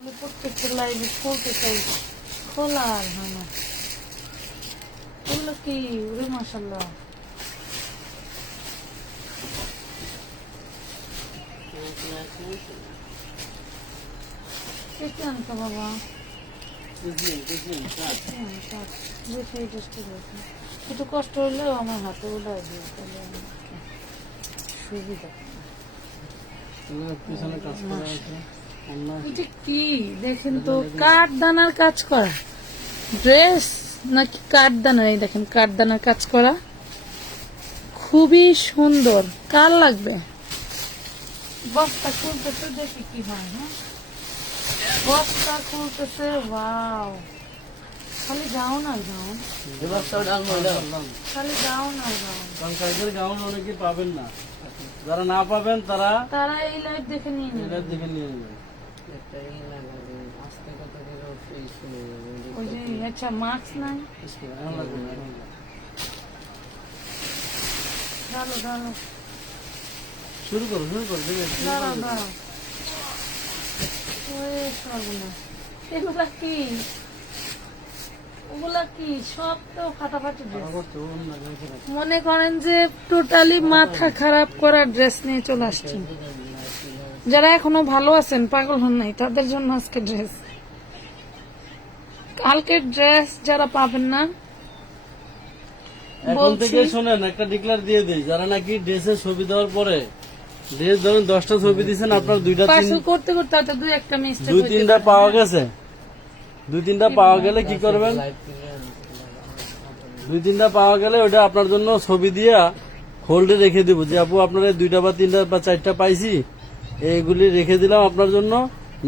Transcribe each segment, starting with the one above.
প্রত্যেকটা লাইভে খুলতে চাই, খোলা আর হয় না। এগুলো কি ওরে মাশাল্লাহ, কেটে আনতো বাবা, একটু কষ্ট হলেও আমার হাতে উড়াই দিয়ে তাহলে আমার সুবিধা। এটা কি দেখেন তো, কাঠদানার কাজ করা ড্রেস নাকি কাঠদানার? এই দেখেন কাঠদানার কাজ করা, খুবই সুন্দর। কার লাগবে? বস্তা খুলতেছে, দেখি কি হয়। হ্যাঁ, বস্তা খুলতেছে। ওয়াও, খালি গাউন আর গাউন, খালি গাউন আর গাউন। অনেকে পাবেন না, যারা না পাবেন তারা এই লাইভ দেখে নিয়ে নেবে। ওই যে আচ্ছা মাস্ক নাই, ডালো ডালো, শুরু করো দাঁড়াও দাঁড়াও। ওরে সর্বনাশ, এগুলা কি? ওগুলা কি? সব তো ফাটাফাটি ড্রেস। মনে করেন যে টোটালি মাথা খারাপ করা ড্রেস নিয়ে চলে আসছি। যারা এখনো ভালো আছেন, পাগল হন নাই, তাদের জন্য আজকে ড্রেস। কালকের ড্রেস যারা পাবেন না, এখন থেকে শোনেন, একটা ডিক্লার দিয়ে দিই, যারা নাকি ড্রেসের ছবি দেওয়ার পরে ড্রেস ধরুন 10টা ছবি দিচ্ছেন, আপনার পার্সেল করতে করতে হয়তো দুই একটা মিস্টেক, 2-3টা পাওয়া গেছে, 2-3টা পাওয়া গেলে কি করবেন? 2-3টা পাওয়া গেলে ওটা আপনার জন্য ছবি দিয়ে হোল্ডে রেখে দিব, যে আপু আপনারা 2টা বা 3টা বা 4টা পাইছি, এইগুলি রেখে দিলাম আপনার জন্য।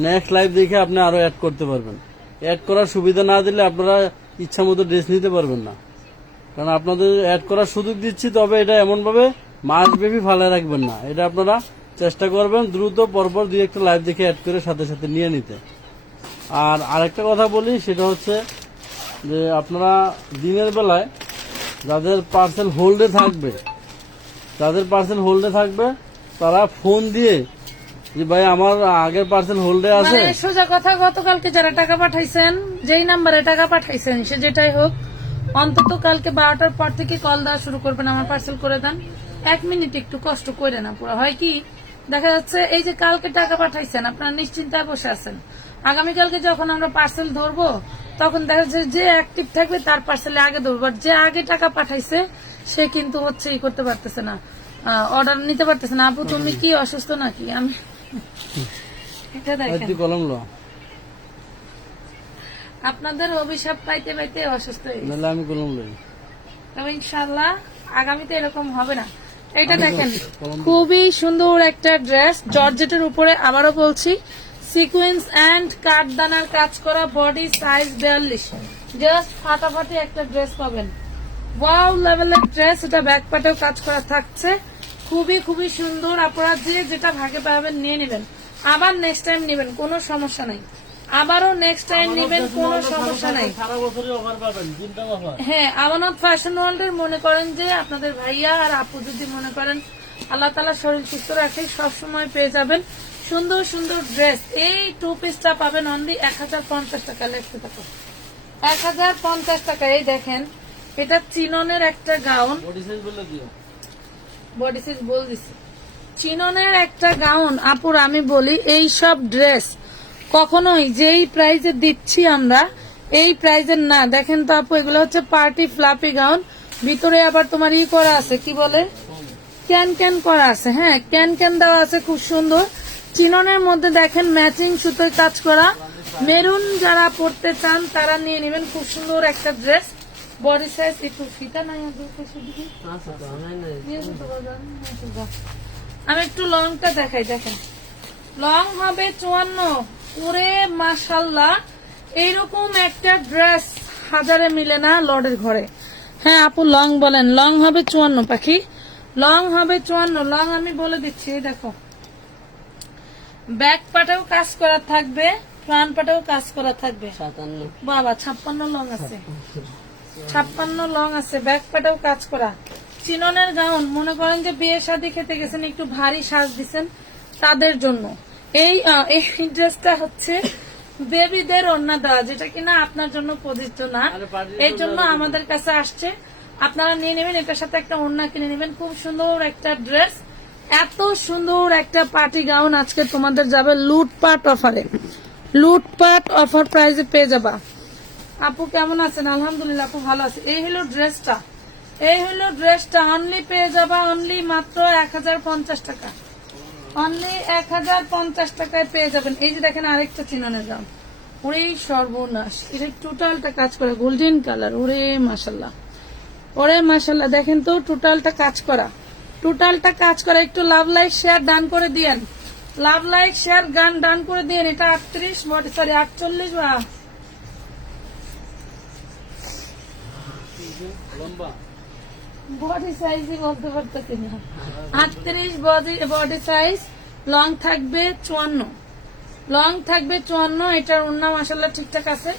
নেক্সট লাইভ দেখে আপনি আরো অ্যাড করতে পারবেন। অ্যাড করার সুবিধা না দিলে আপনারা ইচ্ছা মতো ড্রেস নিতে পারবেন না, কারণ আপনাদের অ্যাড করার সুযোগ দিচ্ছি। তবে এটা এমন ভাবে মাসব্যাপী ফালে রাখবেন না, এটা আপনারা চেষ্টা করবেন দ্রুত পরপর 2-1টা লাইভ দেখে অ্যাড করে সাথে সাথে নিয়ে নিতে। আর আরেকটা কথা বলি, সেটা হচ্ছে যে আপনারা দিনের বেলায় যাদের পার্সেল হোল্ডে থাকবে, তারা ফোন দিয়ে যে ভাই আমার আগের পার্সেল হোল্ডে আছে। মানে সোজা কথা, গতকালকে যারা টাকা পাঠাইছেন, যেই নাম্বারে টাকা পাঠাইছেন, সে যেটাই হোক, অন্তত কালকে 12টার পর থেকে কল দেওয়া শুরু করবেন, আমার পার্সেল করে দেন। 1 মিনিট একটু কষ্ট করে না, পুরো হয় কি দেখা যাচ্ছে, এই যে কালকে টাকা পাঠাইছেন, আপনারা নিশ্চিন্তায় বসে আছেন। আগামীকালকে যখন আমরা পার্সেল ধরবো, তখন দেখা যাচ্ছে যে অ্যাক্টিভ থাকবে তার পার্সেলে আগে ধরবো, বাট যে আগে টাকা পাঠাইছে সে কিন্তু হচ্ছে ই করতে পারতেছে না, অর্ডার নিতে পারতেছে না। আপু তুমি কি অসুস্থ নাকি? আমি এটা দেখেন, আপনাদের অভিশাপ পাইতে পাইতে অসুস্থ হয়ে গেছে। আমি কলম লই, তবে ইনশাআল্লাহ আগামীতে এরকম হবে না। এটা দেখেন, খুবই সুন্দর একটা ড্রেস, জর্জেটের উপরে, আবারও বলছি, সিকোয়েন্স এন্ড কাঠদানার কাজ করা, বডি সাইজ 42। জাস্ট ফাটাফাটি একটা ড্রেস পাবেন, ওয়াও লেভেলের ড্রেস। এটা ব্যাক পার্টেও কাজ করা থাকছে, খুবই খুবই সুন্দর। আপনারা যে যেটা ভাগে পাবেন নিয়ে নেবেন, আবার নেক্সট টাইম নেবেন, কোনো সমস্যা নাই। আবারও নেক্সট টাইম নেবেন, কোনো সমস্যা নাই। হ্যাঁ, আমানত ফ্যাশন ওয়ার্ল্ডের মনে করেন যে আপনাদের ভাইয়া আর আপু যদি মনে করেন আল্লাহ তাআলা শরীর সুস্থ রাখে, সবসময় পেয়ে যাবেন সুন্দর সুন্দর ড্রেস। এই 2 পিসটা পাবেন অনলি 1050 টাকা। লিখতে থাকো 1050 টাকা। এই দেখেন, এটা চিননের একটা গাউন, বডি সাইজ বল দিছি, চিননের একটা গাউন। আপুর আমি বলি, এই সব ড্রেস কখনোই যেই প্রাইজে দিচ্ছি আমরা, এই প্রাইজের না। দেখেন তো আপু, এগুলো হচ্ছে পার্টি ফ্লাপি গাউন, ভিতরে আবার তোমার ই করা আছে, কি বলে, ক্যান ক্যান করা আছে। হ্যাঁ, ক্যান ক্যান দেওয়া আছে, খুব সুন্দর। চিননের মধ্যে দেখেন ম্যাচিং সুতোয় কাজ করা, মেরুন যারা পড়তে চান তারা নিয়ে নেবেন, খুব সুন্দর একটা ড্রেস। বডি সাইজ একটু ফিতা নাই, আমি একটু লংটা দেখাই। দেখেন, লং হবে 54। ওরে মাশাল্লাহ, এইরকম একটা ড্রেস হাজারে মিলে না লর্ডের ঘরে। হ্যাঁ আপু লং বলেন, লং হবে 54 পাখি, লং হবে 54। লং আমি বলে দিচ্ছি, দেখো ব্যাক পাটেও কাজ করা থাকবে, ফ্রন্ট পাটেও কাজ করা থাকবে। বাবা 56 লং আছে, 56 লং আছে, ব্যাক পাটেও কাজ করা। চিননের গাউন, মনে করেন যে বিয়ে শাদী খেতে গেছেন, একটু ভারী সাজ দিচ্ছেন, তাদের জন্য এই ড্রেসটা হচ্ছে বেবিদের ওড়না দেওয়া, যেটা কিনা আপনার জন্য প্রযোজ্য না, এই জন্য আমাদের কাছে আসছে। আপনারা নিয়ে নেবেন, এটার সাথে একটা ওড়না কিনে নেবেন। খুব সুন্দর একটা ড্রেস, এত সুন্দর একটা পার্টি গাউন আজকে তোমাদের যাবে লুটপাট অফারে, লুটপাট অফার প্রাইসে পেয়ে যাবা। আপু কেমন আছেন? আলহামদুলিল্লাহ আপু ভালো আছে। এই হলো ড্রেসটা, এই হলো ড্রেসটা, অনলি পেয়ে যাবা অনলি মাত্র 1050 টাকা, অনলি 1050 টাকায় পেয়ে যাবেন। এই যে দেখেন আরেকটা চিননের গাউন, ওরে সর্বনাশ, এটা টোটালটা কাজ করে গোল্ডেন কালার, ওরে মাশাল্লাহ, ওরে মাশাল্লাহ, দেখেন তো টোটালটা কাজ করা, টোটালটা কাজ করা। একটু লাভ লাইক শেয়ার ডান করে দিয়েন, লাভ লাইক শেয়ার গান ডান করে দিয়েন। এটা 38 বডি, সরি 48 বা বডি সাইজই বলতে পারতেছি না, 38 বডি সাইজ, লং থাকবে 54, লং থাকবে 54। এটার ওড়না মাশাল্লাহ ঠিকঠাক আছে,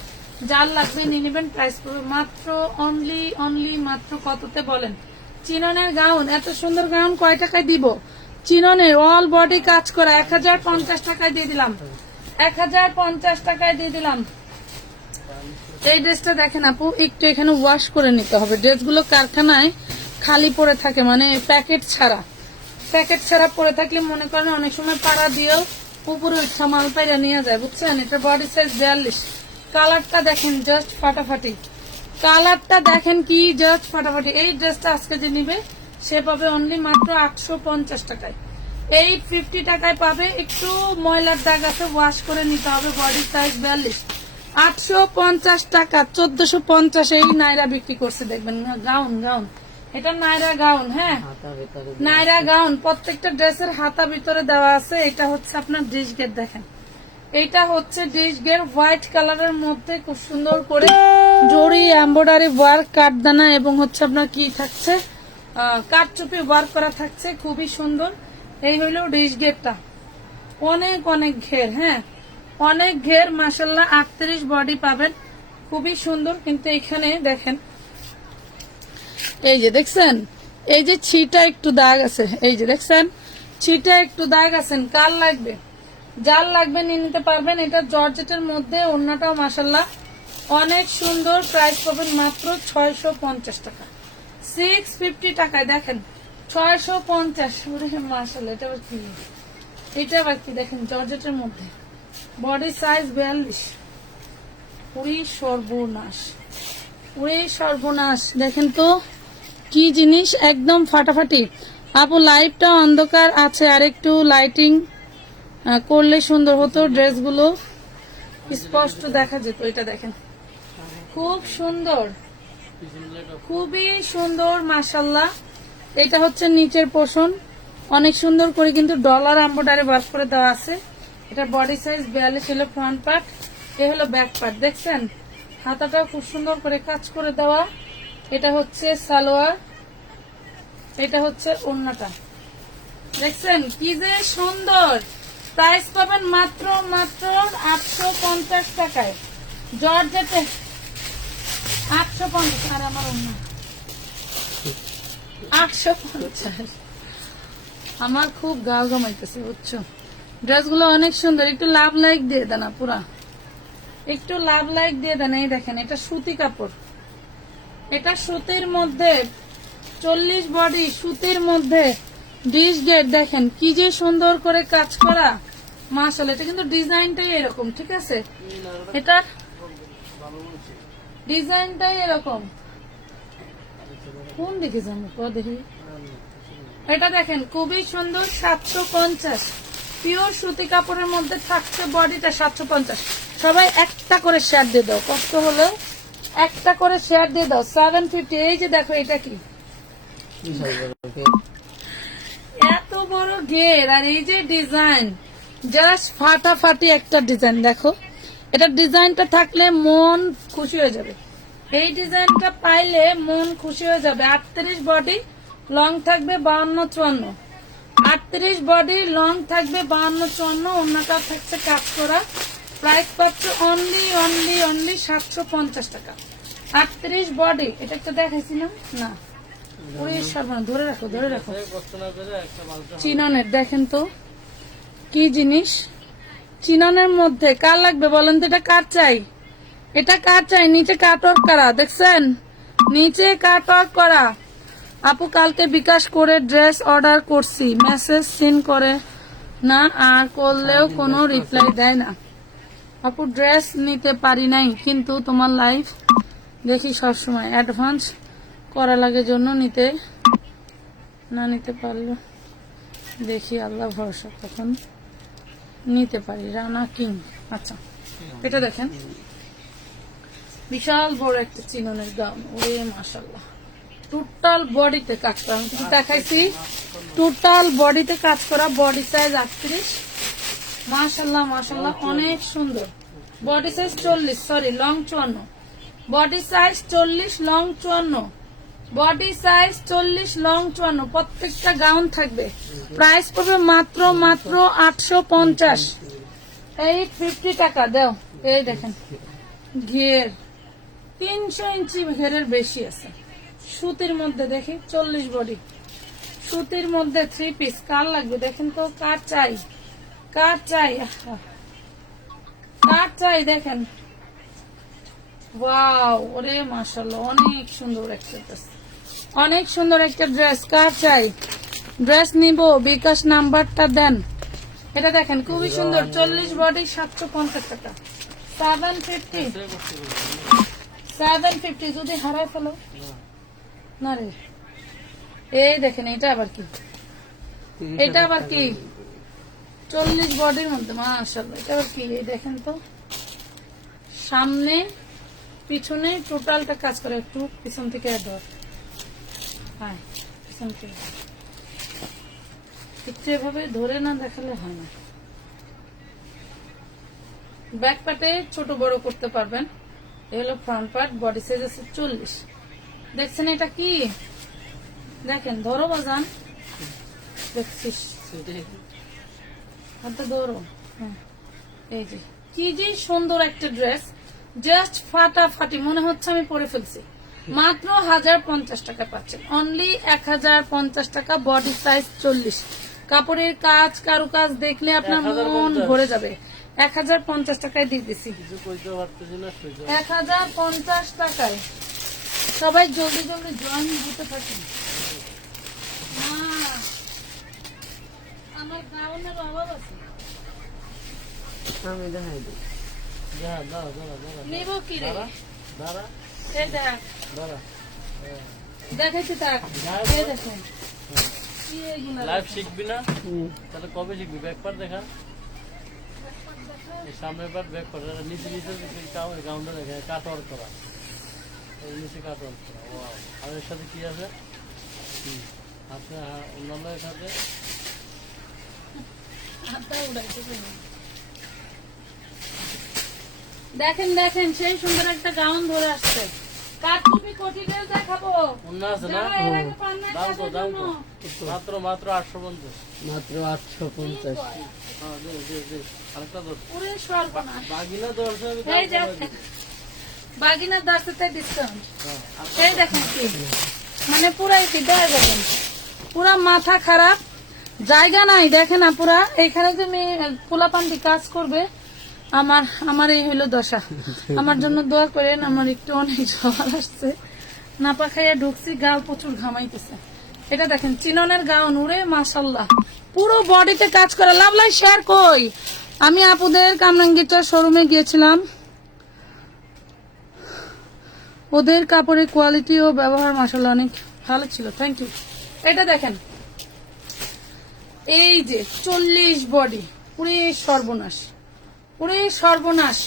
যার লাগবে নিয়ে নেবেন। প্রাইস পড়বে মাত্র অনলি মাত্র কততে বলেন? চিননের গাউন, এত সুন্দর গাউন কয় টাকায় দিব? চিননের অল বডি কাজ করা 1050 টাকায় দিয়ে দিলাম, 1050 টাকায় দিয়ে দিলাম। এই ড্রেসটা দেখেন আপু, একটু এখানে ওয়াশ করে নিতে হবে। ড্রেসগুলো কারখানায় খালি পড়ে থাকে, মানে প্যাকেট ছাড়া পড়ে থাকলে মনে করেন অনেক সময় পাড়া দিয়েও উপরে ইচ্ছা মাল পাইরা নিয়ে যায়, বুঝছেন? এটা বডি সাইজ 42। কালারটা দেখেন জাস্ট ফাটাফাটি, কালারটা দেখেন কি জাস্ট ফাটাফাটি। এই ড্রেসটা আজকে যে নিবে সে পাবে অনলি মাত্র 850 টাকায়, 850 টাকায় পাবে। একটু ময়লার দাগ আছে, ওয়াশ করে নিতে হবে। বডি সাইজ 42, 850 টাকা, 1450 এই নাইরা বিক্রি করছে। দেখবেন গাউন, এটা নাইরা গাউন, হ্যাঁ নাইরা গাউন। প্রত্যেকটা ড্রেসের হাতা ভিতরে দেওয়া আছে। এটা হচ্ছে আপনার ডিশ গেট, দেখেন এটা হচ্ছে ডিশ গেট হোয়াইট কালারের মধ্যে খুব সুন্দর করে জরি এমব্রয়ডারি ওয়ার্ক, কাঠদানা এবং হচ্ছে আপনার কি থাকছে, কাঠচুপি ওয়ার্ক করা থাকছে, খুবই সুন্দর। এই হইল ডিশ গেটটা, অনেক ঘের, হ্যাঁ অনেক ঘের মাশাল্লাহ। 38 বডি পাবেন, খুবই সুন্দর। কিন্তু এখানে দেখেন, এই যে দেখছেন, এই যে ছিটা একটু দাগ আছে, এই যে দেখছেন ছিটা একটু দাগ আছেন। কার লাগবে, যার লাগবে নিয়ে নিতে পারবেন। এটা জর্জেটের মধ্যে, ওড়নাটাও মাশাল্লাহ অনেক সুন্দর। প্রাইস পাবেন মাত্র 650 টাকা, 650 টাকায়। দেখেন 650, মাশাল্লাহ। এটা আবার কি, এটা আবার কি দেখেন জর্জেটের মধ্যে, বডি সাইজ 42। উড়ি সর্বনাশ, দেখেন তো কি জিনিস, একদম ফাটাফাটি। আপু লাইটটা অন্ধকার আছে, আর একটু লাইটিং করলে সুন্দর হতো, ড্রেসগুলো স্পষ্ট দেখা যেত। এটা দেখেন খুব সুন্দর, খুবই সুন্দর মাশাল্লাহ। এটা হচ্ছে নিচের পোর্শন, অনেক সুন্দর করে কিন্তু ডলার এমব্রয়ডারি ওয়ার্ক করে দেওয়া আছে। এটা বডি সাইজ 42 হলো ফ্রন্ট পার্ট, এ হলো ব্যাক পার্ট। দেখছেন হাতাটাও খুব সুন্দর করে কাজ করে দেওয়া। এটা হচ্ছে সালোয়ার, এটা হচ্ছে ওড়নাটা, দেখছেন কি যে সুন্দর। প্রাইস পাবেন মাত্র 850 টাকায়, জর্জেটে 850। আর আমার ওড়না 850, আমার খুব গাও গামাইতেছে বুঝছো। ড্রেসগুলো অনেক সুন্দর, একটু লাভ লাইক দিয়ে দেন পুরা, একটু লাভ লাইক দিয়ে দেন। এই দেখেন এটা সুতি কাপড়, এটা সুতির মধ্যে 40 বডি, সুতির মধ্যে ডিশ গেট। দেখেন কি যে সুন্দর করে কাজ করা মাশাআল্লাহ। এটা কিন্তু ডিজাইনটাই এরকম, ঠিক আছে, এটা ডিজাইনটাই এরকম। কোন দিকে যাবো দেখি, এটা দেখেন খুবই সুন্দর। 750 পিওর সুতি কাপড়ের মধ্যে থাকছে, বডিটা 750। সবাই একটা করে শেয়ার দিয়ে দাও, কষ্ট হলো একটা করে শেয়ার দিয়ে দাও। 750। এই যে দেখো এটা কি, এত বড় ঘের, আর এই যে ডিজাইন জাস্ট ফাটাফাটি একটা ডিজাইন। দেখো এটা ডিজাইনটা থাকলে মন খুশি হয়ে যাবে, এই ডিজাইনটা পাইলে মন খুশি হয়ে যাবে। 38 বডি, লং থাকবে 52-54, 38 বডি, লং থাকবে 52-54। ওড়নাটা থাকছে কাজ করা। প্রাইস পাচ্ছ অনলি 750 টাকা, 38 বডি। এটা একটা দেখাইছি না, না ওই সর্বনা, ধরে রাখো চিননের। দেখেন তো কি জিনিস, চিননের মধ্যে কার লাগবে বলেন তো? এটা কার চাই? এটা কার চাই? নিচে কাটওয়ার্ক করা দেখছেন, নিচে কাটওয়ার্ক করা। আপু কালকে বিকাশ করে ড্রেস অর্ডার করছি, মেসেজ সিন করে না, আর করলেও কোনো রিপ্লাই দেয় না। আপু ড্রেস নিতে পারি নাই, কিন্তু তোমার লাইফ দেখি সবসময়। অ্যাডভান্স করা লাগে জন্য নিতে নিতে পারলো দেখি, আল্লাহ ভরসা, তখন নিতে পারি। রানা কিং। আচ্ছা এটা দেখেন, বিশাল বড় একটা চিননের গাউন, ওরে মাশাআল্লাহ। টোটাল বডিতে কাজ করা, আমি কিছু দেখাইছি, টোটাল বডিতে কাজ করা। বডি সাইজ 38, মাশাআল্লাহ মাশাআল্লাহ, অনেক সুন্দর। Body size 40, sorry long 54, body size 40, long 54, body size 40, long 54। প্রত্যেকটা গাউন থাকবে। প্রাইস পড়বে মাত্র 850, 850 টাকা দেও। এই দেখেন ঘের 300 ইঞ্চি ঘেরের বেশি আছে, সুতির মধ্যে দেখি 40 বডি, সুতির মধ্যে 3 পিস। কার লাগবে দেখেন তো, কার চাই, কার চাই, কার চাই দেখেন। ওয়াও, ওরে মাশাআল্লাহ, অনেক সুন্দর একটা ড্রেস, অনেক সুন্দর একটা ড্রেস। কার চাই? ড্রেস নিব, বিকাশ নাম্বারটা দেন। এটা দেখেন খুবই সুন্দর, 40 বডি 750 টাকা, 750, 750। যদি হারাই ফেলো না রে। এই দেখেন এটা আবার কি, এটা আবার কি 40 বডির মধ্যে, মাশাআল্লাহ। এটা আবার কি, এই দেখেন তো, সামনে পিছনে টোটালটা কাজ করে। একটু পিছন থেকে ধর, হ্যাঁ পিছন থেকে একটু এভাবে ধরে না দেখালে হয় না। ব্যাক পার্টে ছোট বড় করতে পারবেন। এই হলো ফ্রন্ট পার্ট, বডি সাইজ আছে 40। দেখছেন এটা কি, দেখেন ধরো বাজান, দেখছিস হাতে ধরো, হ্যাঁ এই যে কি যে সুন্দর একটা ড্রেস, জাস্ট ফাটাফাটি, মনে হচ্ছে আমি পরে ফেলছি। মাত্র 1050 টাকা পাচ্ছেন, অনলি 1050 টাকা। বডি সাইজ 40, কাপড়ের কাজ কারুকাজ দেখলে আপনার মন ভরে যাবে। 1050 টাকায় দিয়ে দিছি, 1050 টাকায়। সবাই জলদি জলদি জয়েন হতে থাকেন। আমার গাউনের অভাব আছে, আমি দেখাই দিই। নিব কি রে? দাঁড়া এই দেখ, দাঁড়া, দেখাইছি তাক, এই দেখেন কি এইগুলা। লাইভ শিখবি না? তাহলে কবে শিখবি? ব্যাকপার্ট দেখা, এই সামনের পার্ট ব্যাক পার্ট, নিচে নিচে গাউনটা দেখা, কাটওয়ার্ক করা, এই নিচে কাটওয়ার্ক করা। ওয়াও, আর এর সাথে কি আছে? আপনার অন্যান্য সাথে হাতটা উড়াইতে পারি। দেখেন দেখেন, সেই সুন্দর একটা গাউন ধরে আসছে। কাটকপি কোটিটাও দেখাবো। অন্য আছে না? যারা এর আগে পান নাই দাম তো, তাদের দাম জন্য। তো, মাত্র 850। মাত্র 850। হ্যাঁ দে দে দে, আরেকটা ধর। ওরে সর্বনাশ। বাগিনা ধরছে, আমি এই যে বাগিনার 10% ডিসকাউন্ট। এই দেখেন কি, মানে পুরাই কি দেয়া যাবেন, পুরা মাথা খারাপ, জায়গা নাই। দেখেন আপুরা, এখানে যে মেয়ে পোলাপান্ডি কাজ করবে, আমার এই হইলো দশা। আমার জন্য দোয়া করেন, আমার একটু অনেক জ্বর আসছে, নাপা খাইয়া ঢুকছি, গাল প্রচুর ঘামাইতেছে। এটা দেখেন চিননের গাউন, উড়ে মাশাআল্লাহ, পুরো বডিতে কাজ করে। লাভলাই শেয়ার কই? আমি আপুদের কামরাঙ্গীরটার শোরুমে গিয়েছিলাম, ওদের কাপড়ের কোয়ালিটি ও ব্যবহার মাশাআল্লাহ অনেক ভালো ছিল, থ্যাংক ইউ। এটা দেখেন, এই যে 40 বডি, পুরে সর্বনাশ, পুরে সর্বনাশ।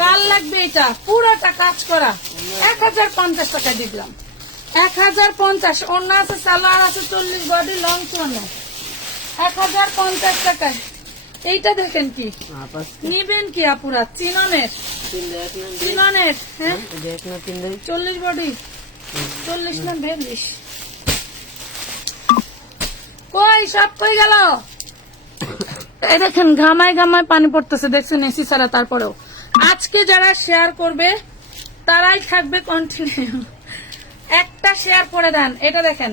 কার লাগবে এটা? পুরাটা কাজ করা, 1050 টাকা দিলাম, 1050। অন্য আছে, সালোয়ার আছে 40 বডি, লং 54, 1050 টাকায়। এইটা দেখেন কি, নিবেন কি আপুরা? চিননের, চিননের, হ্যাঁ 40 বডি, 40 না 42, কই সব কই গেল? এই দেখেন ঘামায় ঘামায় পানি পড়তেছে, দেখছেন এসি ছাড়া। তারপরেও আজকে যারা শেয়ার করবে তারাই থাকবে কন্টিনিউ। একটা শেয়ার করে দেন। এটা দেখেন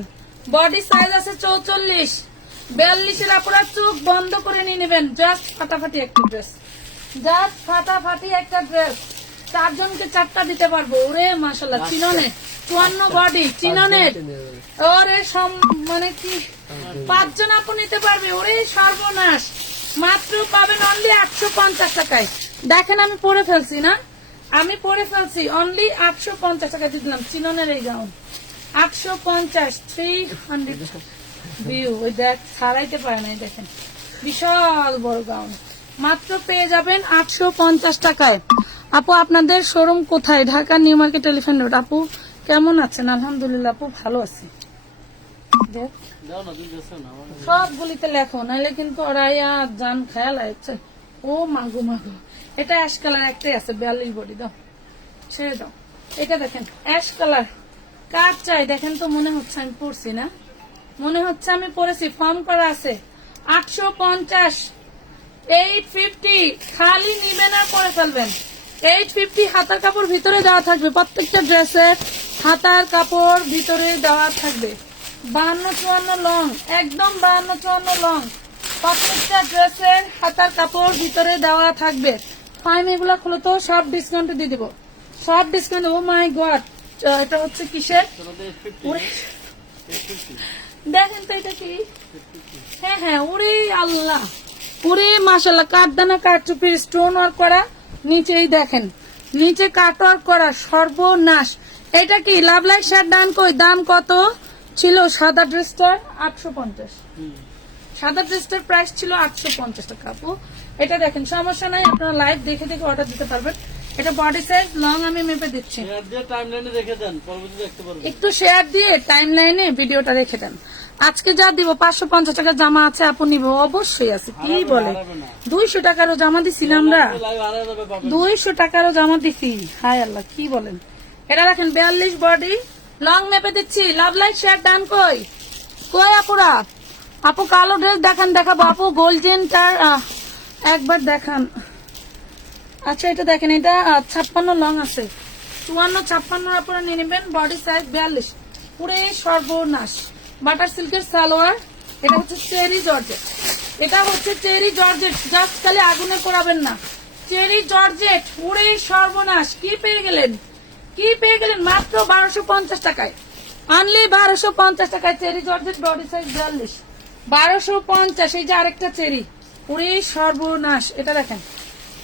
বডি সাইজ আছে 44, 42 এর আপুরা চোখ বন্ধ করে নিয়ে নেবেন, জাস্ট ফাটাফাটি একটা ড্রেস। জাস্ট ফাটাফাটি একটা ড্রেস, 4 জনকে 4টা দিতে পারবো। ওরে মাশাআল্লাহ, চিননের 54 বডি, চিননের ওরে মানে কি 5 জন আপু নিতে পারবে। ওরে সর্বনাশ, মাত্র পাবেন অনলি 850 টাকায়। দেখেন আমি পরে ফেলছি না, আমি পরে ফেলছি, অনলি 850 টাকায় দিয়ে দিলাম চিননের এই গাউন। 850, 300 ভিউ। ওই দেখ ছাড়াইতে পারে না, দেখেন বিশাল বড় গাউন, মাত্র পেয়ে যাবেন 850 টাকায়। আপু আপনাদের শোরুম কোথায়? Dhaka new market elephant road. আপু কেমন আছেন? আলহামদুলিল্লাহ আপু ভালো আছি। দেখ সবগুলিতে লেখো, নাহলে কিন্তু ওরা জান খেয়াল আছে। ও মাগো মাগো, এটা অ্যাশ কালার একটাই আছে, 42 বডি। দাও ছেড়ে দাও। এটা দেখেন অ্যাশ কালার, কার চাই দেখেন তো? মনে হচ্ছে আমি পড়ছি না, মনে হচ্ছে আমি পড়েছি, ফর্ম করা আছে। 850, 850 খালি নিবেন আর পরে ফেলবেন। 850 হাতার কাপড় ভিতরে দেওয়া থাকবে, প্রত্যেকটা ড্রেসের হাতার কাপড় ভিতরে দেওয়া থাকবে। 52-54 লং, একদম 52-54 লং, প্রত্যেকটা ড্রেসের হাতার কাপড় ভিতরে দেওয়া থাকবে। ফাইন, এগুলা খুলে তো সব ডিসকাউন্টে দিয়ে দিব, সব ডিসকাউন্ট। ও মাই গড, এটা হচ্ছে কিসের? ওরে, দেখেন তো এটা কি? হ্যাঁ হ্যাঁ, ওরে আল্লাহ, ওরে মাশাআল্লাহ, কাঠদানা কাঠচুপির স্টোন ওয়ার্ক করা, নিচেই দেখেন নিচে কাট ওয়ার্ক করা, সর্বনাশ। এটা কি লাভ লাইক শার্ট ডান কই? দাম কত ছিল সাদা ড্রেসটার? 850। সাদা ড্রেসটার প্রাইস ছিল 850 টাকা আপু। এটা দেখেন, সমস্যা নাই, আপনারা লাইভ দেখে দেখে অর্ডার দিতে পারবেন। এটা বডি সাইজ লং আমি মেপে দিচ্ছি, একটু শেয়ার দিয়ে টাইম লাইনে ভিডিওটা রেখে দেন। আজকে যা দিব 550 টাকা জামা আছে, আপু নিব? অবশ্যই আছে। কি বলে 200 টাকারও জামা দিছিলাম আমরা, 200 টাকারও জামা দিছি। হায় আল্লাহ, কি বলেন? এটা দেখেন 42 বডি, লং মেপে দিচ্ছি। লাভ লাইক শেয়ার ডান কই? কই আপুরা? আপু কালো ড্রেস দেখান, দেখাবো আপু। গোল্ডেনটার একবার দেখান। আচ্ছা এটা দেখেন, এটা 56 লং আছে, 54-56 আপনারা নিয়ে নেবেন। Body size 42। পুরে সর্বনাশ, বাটার সিল্কের সালোয়ার। এটা হচ্ছে চেরি জর্জেট, এটা হচ্ছে চেরি জর্জেট। জাস্ট খালি আগুনে পোড়াবেন না, চেরি জর্জেট। পুরে সর্বনাশ, কি পেয়ে গেলেন? কি পেয়ে গেলেন? মাত্র 1250 টাকায়, অনলি 1250 টাকায় চেরি জর্জেট, বডি সাইজ 42, 1250। এই যে আরেকটা চেরি, পুরে সর্বনাশ। এটা দেখেন,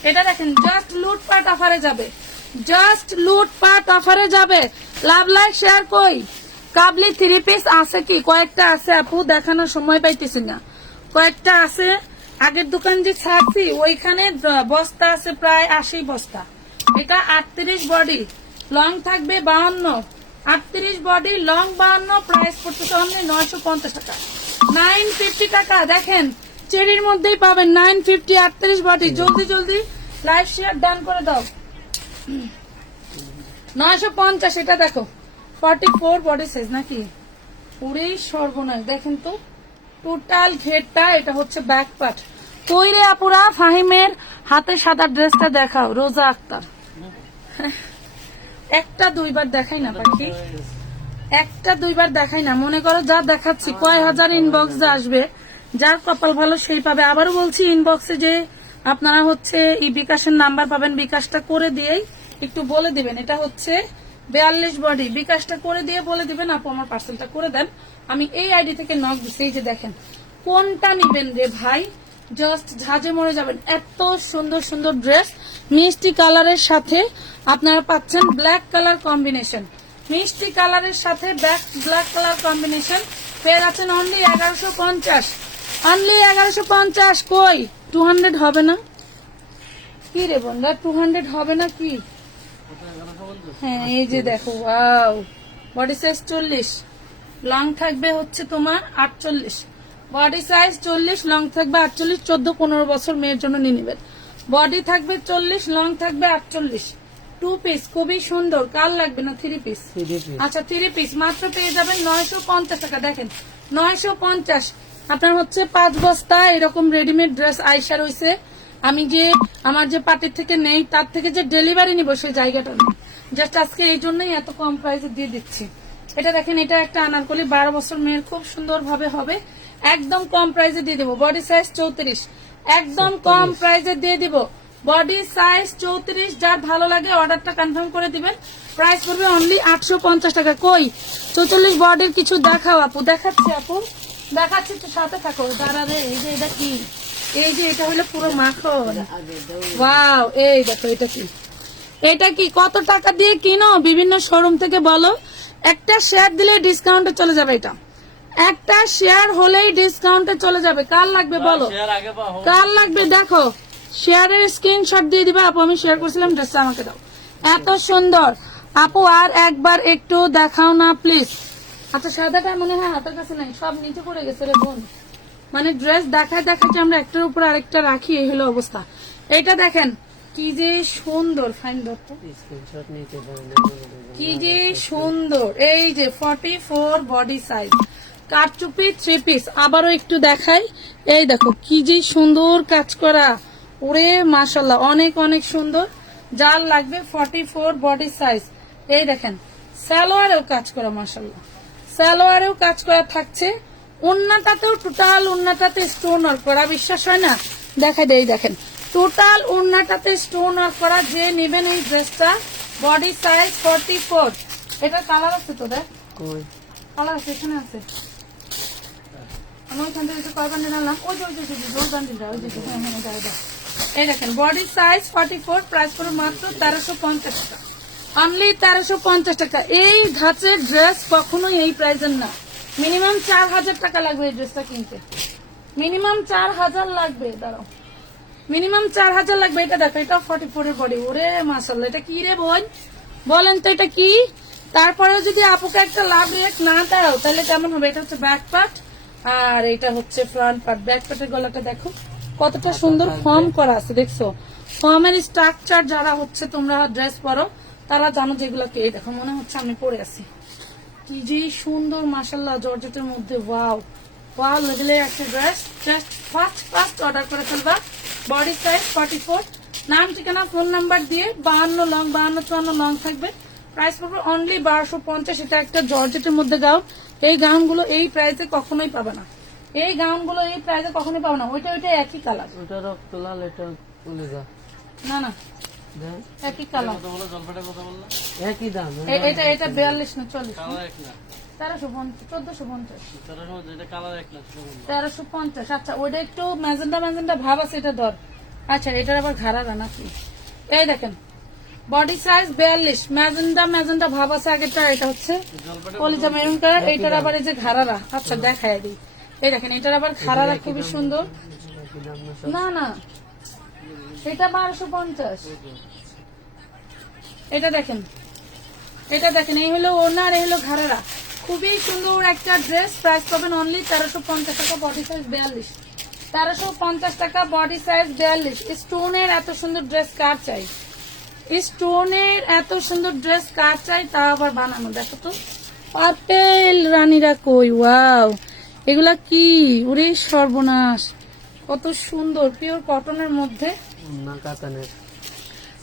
এটা দেখেন, জাস্ট লুটপাট অফারে যাবে, জাস্ট লুটপাট অফারে যাবে। লাভ লাইক শেয়ার কই? কাবলি 3 পিস আছে কি? কয়েকটা আছে আপু, দেখানোর সময় পাইতেছি না, কয়েকটা আছে। আগের দোকান যে ছাড়ছি ওইখানে বস্তা আছে প্রায় 80 বস্তা। এটা 38 বডি, লং থাকবে 52, 38 বডি, লং 52, প্রাইস পড়তেছে অনলি 950 টাকা, 950 টাকা। দেখেন চেরির মধ্যেই পাবেন 950, 38 বডি। জলদি জলদি লাইভ শেয়ার ডান করে দাও। 950। এটা দেখো 44 বডি সাইজ নাকি? পুরেই সর্বনাশ। দেখেন তো টোটাল ঘেরটা, এটা হচ্ছে ব্যাক পার্ট। কই রে আপুরা, ফাহিমের হাতে সাদা ড্রেসটা দেখাও। রোজা আক্তার, একটা দুইবার দেখাই না পাখি, একটা দুইবার দেখাই না। মনে করো যা দেখাচ্ছি কয় হাজার ইনবক্স আসবে, যার কপাল ভালো সেই পাবে। আবারও বলছি, ইনবক্সে যে আপনারা হচ্ছে এই বিকাশের নাম্বার পাবেন, বিকাশটা করে দিয়েই একটু বলে দিবেন এটা হচ্ছে 42 বডি। বিকাশটা করে দিয়ে বলে দিবেন আপু আমার পার্সেলটা করে দেন, আমি এই আইডি থেকে নক দিচ্ছি। এই যে দেখেন, কোনটা নিবেন রে ভাই, জাস্ট ঝাঁজে মরে যাবেন। এত সুন্দর সুন্দর ড্রেস, মিষ্টি কালারের সাথে আপনারা পাচ্ছেন ব্ল্যাক কালার কম্বিনেশন, মিষ্টি কালারের সাথে ব্ল্যাক কালার কম্বিনেশন পেয়ে যাচ্ছেন অনলি 1150, অনলি 1150। কই 200 হবে না কি রে বন্ধুরা? 200 হবে না কি? হ্যাঁ এই যে দেখো, ওয়াও, বডি সাইজ 40, লং থাকবে হচ্ছে তোমার 48, বডি সাইজ 40, লং থাকবে 48। 14-15 বছর মেয়ের জন্য নিয়ে নেবেন। বডি থাকবে 40, লং থাকবে 48। 2 পিস খুবই সুন্দর। কার লাগবে না? 3 পিস। আচ্ছা 3 পিস মাত্র পেয়ে যাবেন 950 টাকা। দেখেন 950। আপনার হচ্ছে 5 বস্তা এরকম রেডিমেড ড্রেস আইসা রয়েছে। আমি যে আমার যে পার্টির থেকে নেই তার থেকে যে ডেলিভারি নিব সেই জায়গাটা নেই, জাস্ট আজকে এই জন্যই এত কম প্রাইসে দিয়ে দিচ্ছি। এটা দেখেন, এটা একটা আনারকলি 12 বছর মেয়ের খুব সুন্দর ভাবে হবে, একদম কম প্রাইসে দিয়ে দিব। বডি সাইজ 34, একদম কম প্রাইসে দিয়ে দিব। বডি সাইজ 34, যার ভালো লাগে অর্ডারটা কনফার্ম করে দিবেন। প্রাইস পড়বে অনলি 850 টাকা। কই 44 বডির কিছু দেখাও আপু। দেখাচ্ছি আপু, দেখাচ্ছি, তো সাথে থাকো। দাঁড়াবে, এই যে এটা কি, এই যে এটা হলো পুরো মাখন। ওয়াও, এই দেখো এটা কি, এটা কি, কত টাকা দিয়ে কিনো বিভিন্ন শোরুম থেকে বলো? একটা শেয়ার দিলে ডিসকাউন্টে চলে যাবে। এটা একটা শেয়ার হলেই ডিসকাউন্টে চলে যাবে। কার লাগবে বলো, শেয়ার আগে পা হোক। কার লাগবে? দেখো, শেয়ারের স্ক্রিনশট দিয়ে দিবা আপু। আমি শেয়ার করছিলাম, ড্রেসটা আমাকে দাও। এত সুন্দর আপু, আর একবার একটু দেখাও না প্লিজ। আচ্ছা, সাদাটা মনে হয় হাতের কাছে নাই, সব নিচে পড়ে গেছে রে বোন। মানে ড্রেস দেখায় দেখাতে আমরা একটার উপর আরেকটা রাখি, এই হলো অবস্থা। এটা দেখেন কি যে সুন্দর, ফাইন ডটটা স্ক্রিনশট নিতে পারেন। কি যে সুন্দর। এই যে 44 বডি সাইজ, কারচুপি 3 পিস। আবারও একটু দেখাই, এই দেখো কি যে সুন্দর কাজ করা। ওরে মাশাল্লাহ, অনেক অনেক সুন্দর। যার লাগবে 44 বডি সাইজ, এই দেখেন সালোয়ারেও কাজ করা, মাশাল্লাহ সালোয়ারেও কাজ করা থাকছে। ওন্নাটাতেও টোটাল ওন্নাটাতে স্টোন ওয়ার্ক করা, বিশ্বাস হয় না? দেখাই দেই, দেখেন টোটাল ওন্নাটাতে স্টোন ওয়ার্ক করা। যে নেবেন এই ড্রেসটা, বডি সাইজ 44। এটা কালার আছে তো, দেখ কই কালার আছে, এখানে আছে। আমি ওইখান থেকে কয় বান্ডিল আনলাম, ওই যে ওই যে জোর বান্ডিলটা, ওই যে হ্যাঁ হ্যাঁ এটা এটা। এই দেখেন বডি সাইজ 44, প্রাইস পড়বে মাত্র 1350 টাকা, অনলি 1350 টাকা। এই ধাঁচের ড্রেস কখনোই এই প্রাইসের না। মিনিমাম 4000 টাকা লাগবে এই ড্রেসটা কিনতে, মিনিমাম 4000 লাগবে। দাঁড়াও, মিনিমাম 4000 লাগবে। এটা দেখো, এটা 44 এর বডি। ওরে মাশাআল্লাহ, এটা কি রে বোন, বলেন তো এটা কি? তারপরেও যদি আপুকে একটা লাভ রেট না দাও তাহলে কেমন হবে? এটা হচ্ছে ব্যাক পার্ট, আর এটা হচ্ছে ফ্রন্ট পার্ট। ব্যাক পার্টের গলাটা দেখো কতটা সুন্দর ফর্ম করা আছে, দেখছো? ফর্মের স্ট্রাকচার যারা হচ্ছে তোমরা ড্রেস পরো তারা জানো যেগুলোকে। এই দেখো, মনে হচ্ছে আমি পরে আছি। কি যে সুন্দর মাশাআল্লাহ, জর্জেটের মধ্যে। ওয়াও ওয়াও লেভেলের একটা ড্রেস। জাস্ট ফার্স্ট অর্ডার করে ফেলবা। বডি সাইজ 44, নাম ঠিকানা ফোন নাম্বার দিয়ে 52 লং 52 লং থাকবে। প্রাইস পড়বে অনলি 1250। এটা একটা জর্জেটের মধ্যে গাউন। এই গাউনগুলো এই প্রাইসে কখনোই পাবে না, এই গাউনগুলো এই প্রাইসে কখনোই পাবে না। ওইটা ওইটা একই কালার, ওটা রক্ত লাল, এটা কলিজা। না না দেন একই কালার। কথা বলো, জলপাইটার কথা বললা, একই দাম। এটা এটা 42 না 40, কালার এক না, 1350, 1450, তারা সময় এটা কালার এক না, 1350। আচ্ছা, ওইটা একটু ম্যাজেন্ডা ম্যাজেন্ডা ভাব আছে, এটা ধর। আচ্ছা, এটার আবার ঘাড়া নাকি? এই দেখেন বডি সাইজ 42, ম্যাজেন্ডা ম্যাজেন্ডা ভাব আছে আগেরটা। এটা হচ্ছে কলিজা মেরুন কালার, এইটার আবার এই যে ঘাড়ারা। আচ্ছা দেখাই দিই, এই দেখেন এটার আবার ঘাড়ারা খুবই সুন্দর। না না, এটা 1250। এটা দেখেন, এটা দেখেন, এই হলো ওনার, এই হলো ঘাড়ারা। খুবই সুন্দর একটা ড্রেস। প্রাইস পাবেন অনলি 1350 টাকা, বডি সাইজ 42। 1350 টাকা, বডি সাইজ 42। স্টোনের এত সুন্দর ড্রেস কার চাই? স্টোনের এত সুন্দর ড্রেস কার চাই, তা আবার বানানো। দেখো তো পার্পেল রানীরা কই, ওয়াও এগুলা কি, ওরে সর্বনাশ, কত সুন্দর। পিওর কটনের মধ্যে, না কাতানের।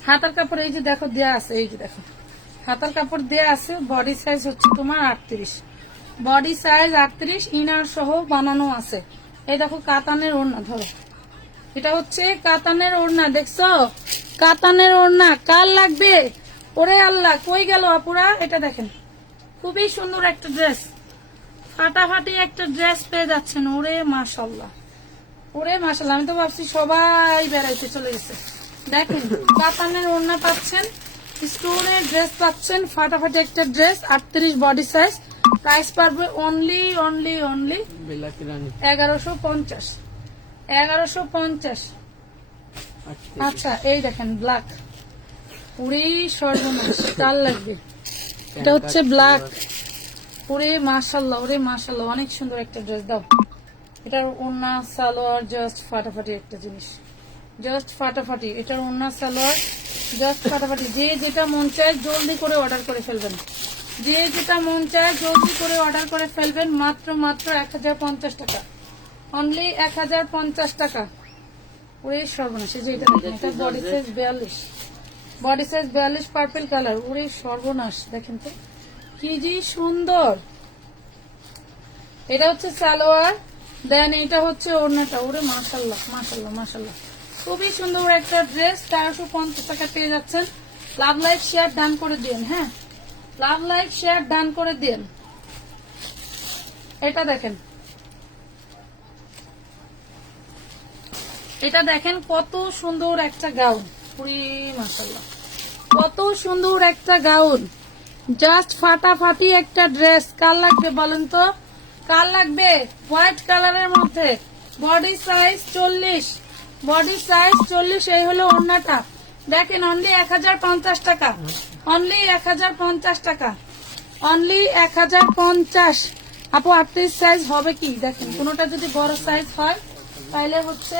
হাতার কাপড় এই যে দেখো দেয়া আছে, এই যে দেখো হাতার কাপড় দেয়া আছে। বডি সাইজ হচ্ছে তোমার 38, বডি সাইজ 38, ইনার সহ বানানো আছে। এই দেখো কাতানের ওড়না, ধরো এটা হচ্ছে কাতানের ওড়না, দেখছো কাতানের ওড়না। কার লাগবে? ওরে আল্লাহ, কই গেল আপুরা? এটা দেখেন খুবই সুন্দর একটা ড্রেস, ফাটাফাটি একটা ড্রেস পেয়ে যাচ্ছেন। ওরে মাশাল্লাহ, ওরে মাশাল্লাহ, আমি তো ভাবছি সবাই বেড়াইতে চলে গেছে। দেখেন কাতানের ওড়না পাচ্ছেন, স্টোনের ড্রেস পাচ্ছেন, ফাটাফাটি একটা ড্রেস। 38 বডি সাইজ, প্রাইস পারবে অনলি অনলি অনলি বিলাতি রানী 1150, 1150। আচ্ছা, এই দেখেন ব্ল্যাক, পুরি সর্বনাশ, কার লাগবে? এটা হচ্ছে ব্ল্যাক। ওরে মাশাল্লাহ, ওরে মাশাল্লাহ, অনেক সুন্দর একটা ড্রেস। দাও, এটার ওড়না সালোয়ার জাস্ট ফাটাফাটি একটা জিনিস, জাস্ট ফাটাফাটি। এটার ওড়না সালোয়ার জাস্ট ফাটাফাটি। যে যেটা মন চায় জলদি করে অর্ডার করে ফেলবেন, যে যেটা মন চায় জলদি করে অর্ডার করে ফেলবেন। মাত্র মাত্র 1050 টাকা, অনলি 1050 টাকা। ওরে সর্বনাশ, এই যে এটা দেখেন, এটা body size 42, body size 42, purple colour. ওরে সর্বনাশ, দেখেন তো কি যে সুন্দর। এটা হচ্ছে সালোয়ার, দেন এটা হচ্ছে ওড়নাটা। ওরে মাশাল্লাহ মাশাল্লাহ মাশাল্লাহ, খুবই সুন্দর একটা ড্রেস 1350 টাকা পেয়ে যাচ্ছেন। লাভ লাইক শেয়ার ডান করে দিন। হ্যাঁ, লাভ লাইক শেয়ার ডান করে দিন। এটা দেখেন, এটা দেখেন কত সুন্দর একটা গাউন। পুরি মাশাআল্লাহ, কত সুন্দর একটা গাউন, জাস্ট ফাটাফাটি একটা ড্রেস। কার লাগবে বলেন তো, কার লাগবে? হোয়াইট কালারের মধ্যে, বডি সাইজ 40, বডি সাইজ 40। এই হলো ওড়নাটা। দেখেন অনলি 1050 টাকা, অনলি 1050 টাকা, অনলি 1050। আপু 38 সাইজ হবে কি? দেখেন কোনোটা যদি বড় সাইজ হয় তাহলে হচ্ছে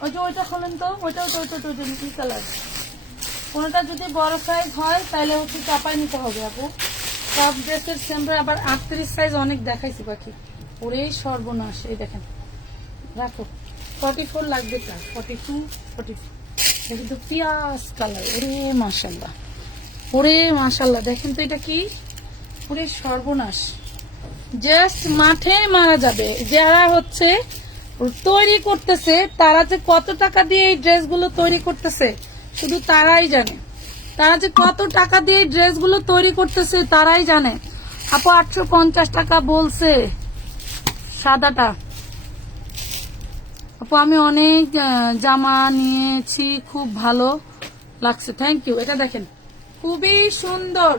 ওই যে ওইটা খোলেন তো, ওইটা কি কালার, কোনোটা যদি বড় সাইজ হয় তাহলে হচ্ছে চাপাই নিতে হবে আপু। সব ড্রেসের সেম। আবার 38 সাইজ অনেক দেখাইছি বাকি, ওরেই সর্বনাশ। এই দেখেন, রাখো 44 লাগবে, তার 42, 44। কিন্তু পিয়াজ কালার, ওরে মাশাল্লাহ, ওরে মাশাল্লাহ। দেখেন তো এটা কি, ওরে সর্বনাশ। জাস্ট মাঠে মারা যাবে। যারা হচ্ছে তৈরি করতেছে তারা যে কত টাকা দিয়ে এই ড্রেসগুলো তৈরি করতেছে শুধু তারাই জানে। তারা যে কত টাকা দিয়ে এই ড্রেসগুলো তৈরি করতেছে তারাই জানে। আপু 850 টাকা বলছে সাদাটা। আপু আমি অনেক জামা নিয়েছি, খুব ভালো লাগছে, থ্যাংক ইউ। এটা দেখেন খুবই সুন্দর,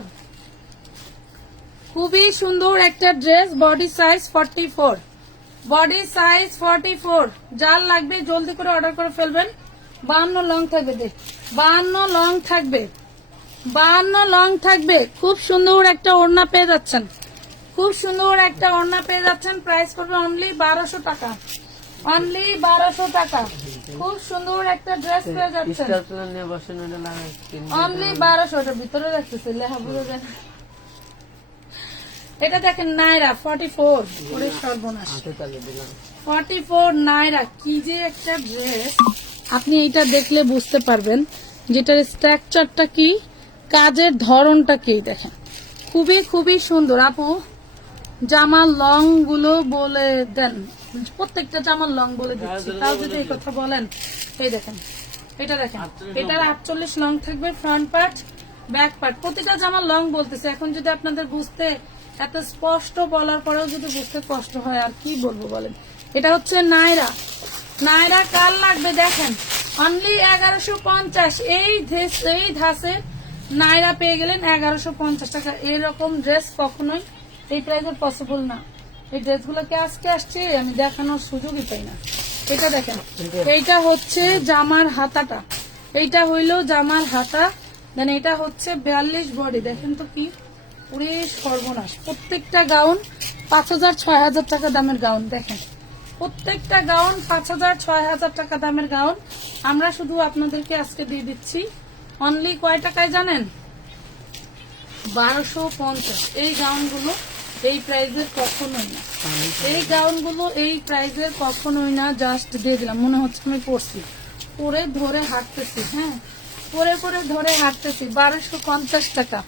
খুবই সুন্দর একটা dress. Body size 44, body size 44। যার লাগবে জলদি করে অর্ডার করে ফেলবেন। 52 লং থাকবে, 52 লং থাকবে, 52 লং থাকবে। খুব সুন্দর একটা ওড়না পেয়ে যাচ্ছেন, খুব সুন্দর একটা ওড়না পেয়ে যাচ্ছেন। প্রাইস করবে অনলি 1200 টাকা, অনলি 1200 টাকা। খুব সুন্দর একটা ড্রেস পেয়ে যাচ্ছেন, স্টার নিয়ে বসেন, ওটা লাগাই অনলি 1200। এটা ভিতরে রাখতেছে, লেখা বুঝে যায়। এটা দেখেন নাইরা 44, ওরে সর্বনাশ, হাতে তালে দিলাম। 44 নাইরা। কি যে একটা ড্রেস, আপনি এটা দেখলে বুঝতে পারবেন যেটার স্ট্রাকচারটা কি, কাজের ধরনটা কি। দেখেন খুবই খুবই সুন্দর। আপু জামার লং গুলো বলে দেন, প্রত্যেকটা জামার লং বলে দিচ্ছি, তাও যদি এই কথা বলেন। এই দেখেন, এটা দেখেন, এটার 48 লং থাকবে, ফ্রন্ট পার্ট ব্যাক পার্ট। প্রতিটা জামার লং বলতেছে। এখন যদি আপনাদের বুঝতে এত স্পষ্ট বলার পরেও যদি বুঝতে কষ্ট হয় আর কি বলবো বলেন। এটা হচ্ছে নাইরা, নাইরা কার লাগবে দেখেন, অনলি 1150। এই ধাসে নাইরা পেয়ে গেলেন 1150 টাকা। এরকম ড্রেস কখনোই এই প্রাইসে পসিবল না। এই ড্রেসগুলোকে আজকে আসছে আমি দেখানোর সুযোগই পাই না। এটা দেখেন, এইটা হচ্ছে জামার হাতাটা, এইটা হইলো জামার হাতা। দেন এটা হচ্ছে 42 বডি। দেখেন তো কি, পুরে সর্বনাশ। প্রত্যেকটা গাউন 5000, 6000 টাকা দামের গাউন। দেখেন প্রত্যেকটা গাউন 5000, 6000 টাকা দামের গাউন। আমরা শুধু আপনাদেরকে আজকে দিয়ে দিচ্ছি অনলি কয় টাকায় জানেন, 1250। এই গাউনগুলো এই প্রাইজের কখনোই না, এই গাউনগুলো এই প্রাইজের কখনোই না। জাস্ট দিয়ে দিলাম, মনে হচ্ছে আমি পরছি, পরে ধরে হাঁটতেছি। হ্যাঁ, পরে পরে ধরে হাঁটতেছি। 1250 টাকা।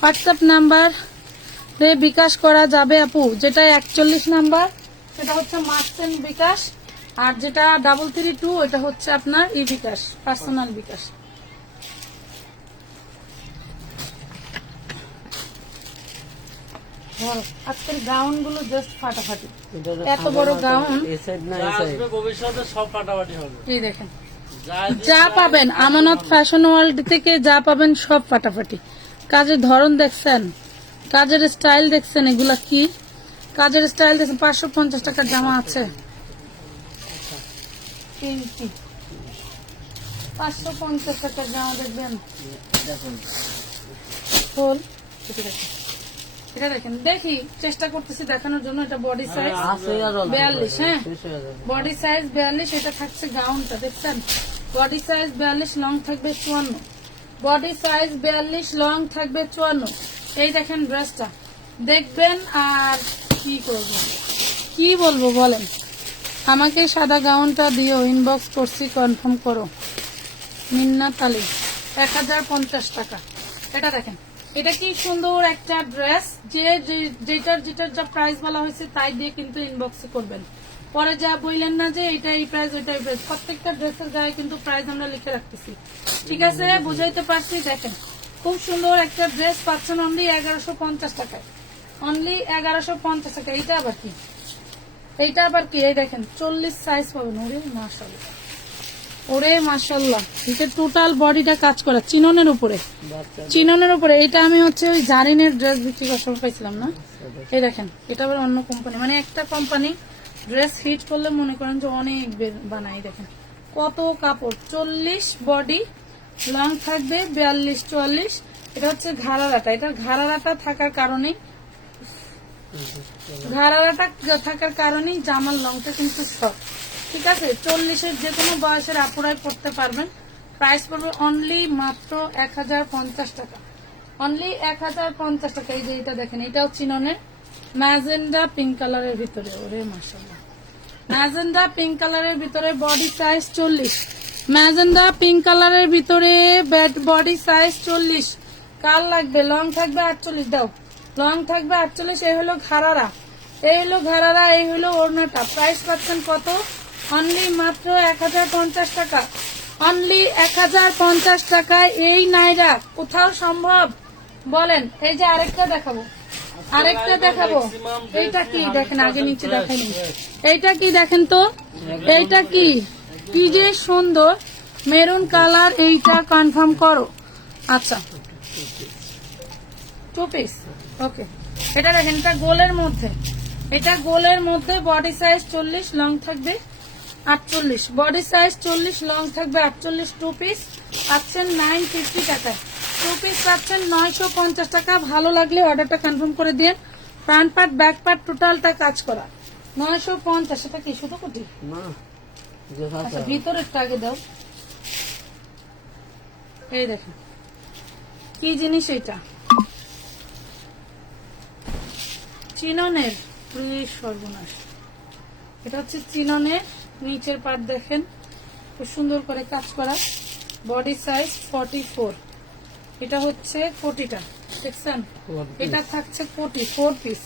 হোয়াটসঅ্যাপ নাম্বার বিকাশ করা যাবে আপু। যেটা 41 নাম্বার সেটা হচ্ছে মার্চেন্ট বিকাশ, আর যেটা 332 এটা হচ্ছে আপনার ই বিকাশ, পার্সোনাল বিকাশ। আজকের গাউন গুলো জাস্ট ফাটাফাটি। এত বড় গাউন এই সাইড না, যা এই সাইড। আসবে ভবিষ্যতে সব ফাটাফাটি হবে। এই দেখেন, যা- যা পাবেন আমানত ফ্যাশন ওয়ার্ল্ড থেকে যা পাবেন সব ফাটাফাটি। কাজের ধরন দেখছেন, কাজের স্টাইল দেখছেন, এগুলা কি কাজের স্টাইল দেখছেন। 550 টাকার জামা আছে, 550 টাকার জামা দেখবেন। ফুল এটা দেখেন, দেখি চেষ্টা করতেছি দেখানোর জন্য। এটা বডি সাইজ আছে আর অল্প 42, হ্যাঁ শেষ হয়ে যাবে। Body size 42। এটা থাকছে গাউনটা, দেখছেন বডি সাইজ 42, লং থাকবে 54। বডি সাইজ 42, লং থাকবে 54। এই দেখেন ড্রেসটা দেখবেন আর কি করব, কি বলবো বলেন। আমাকে সাদা গাউনটা দিও, ইনবক্স করছি, কনফার্ম করো। মিন্নাত আলী 1050 টাকা। এটা দেখেন, এটা কি সুন্দর একটা ড্রেস। যেটার যা প্রাইস বলা হয়েছে তাই দিয়ে কিন্তু ইনবক্সে করবেন। পরে যা বললেন না যে এটা এই প্রাইস ওইটা এই প্রাইস, প্রত্যেকটা ড্রেসের গায়ে কিন্তু প্রাইস আমরা লিখে রাখতেছি। ঠিক আছে, বুঝাইতে পারছি? দেখেন খুব সুন্দর একটা ড্রেস পাচ্ছেন অনলি 1150 টাকায়, অনলি 1150 টাকা। এইটা আবার কি, এইটা আবার কি, এই দেখেন 40 সাইজ পাবেন। ওরে মাশাআল্লাহ, ওরে মাশাআল্লাহ, এটা টোটাল বডিটা কাজ করা চিননের উপরে, চিননের উপরে। এটা আমি হচ্ছে ওই জারিনের ড্রেস বিক্রি করার সময় পাইছিলাম না। এই দেখেন এটা আবার অন্য কোম্পানি, মানে একটা কোম্পানি ড্রেস হিট করলে মনে করেন যে অনেক বানাই। দেখেন কত কাপড়, 40 বডি, লং থাকবে 42-44। এটা হচ্ছে ঘাড়ারাটা, এটার ঘাড়ারাটা থাকার কারণে, ঘাড়ারাটা থাকার কারণেই জামার লংটা কিন্তু শর্ট। ঠিক আছে, 40-এর যে কোনো বয়সের আপুরাই পড়তে পারবেন। প্রাইস পড়বে অনলি মাত্র 1050 টাকা, অনলি 1050 টাকা। এই যে এটা দেখেন, এটাও চিননের ম্যাজেন্ডা পিঙ্ক কালারের ভিতরে। ওরে মাশাআল্লাহ, ম্যাজেন্ডা পিঙ্ক কালারের ভিতরে, বডি সাইজ 40, ম্যাজেন্ডা পিঙ্ক কালারের ভিতরে বডি সাইজ 40। কার লাগবে? লং থাকবে 48, দাও লং থাকবে 48। এই হলো ঘাড়ারা, এই হলো ঘাড়ারা, এই হলো ওড়নাটা। প্রাইস পাচ্ছেন কত? অনলি মাত্র 1050 টাকা, অনলি 1050 টাকায়। এই নাইরা কোথাও সম্ভব বলেন? এই যে আরেকটা দেখাবো, আরেকটা দেখাবো। এইটা কি দেখেন, আগে নিচে দেখাইনি। এইটা কি দেখেন তো, এইটা কি, কি যে সুন্দর মেরুন কালার। এইটা কনফার্ম করো। আচ্ছা, 2 পিস, ওকে। এটা দেখেন, এটা গোলের মধ্যে, এটা গোলের মধ্যে, বডি সাইজ 40, লং থাকবে 48, বডি সাইজ 40, লং থাকবে 48। 2 পিস পাচ্ছেন 950 টাকায়, 2 পিস পাচ্ছেন 950 টাকা। ভালো লাগলে অর্ডারটা কনফার্ম করে দিন। ফ্রন্ট পার্ট ব্যাক পার্ট টোটালটা কাজ করা 950। এটা কি শুধু কুটি? না, যে আচ্ছা, ভিতরেরটা আগে দাও। এই দেখেন কি জিনিস, এটা চিননের, সর্বনাশ। এটা হচ্ছে চিননের, নিচের পার্ট দেখেন খুব সুন্দর করে কাজ করা, বডি সাইজ 44। এটা হচ্ছে কোটিটা, দেখছেন? এটা থাকছে কোটি, 4 পিস।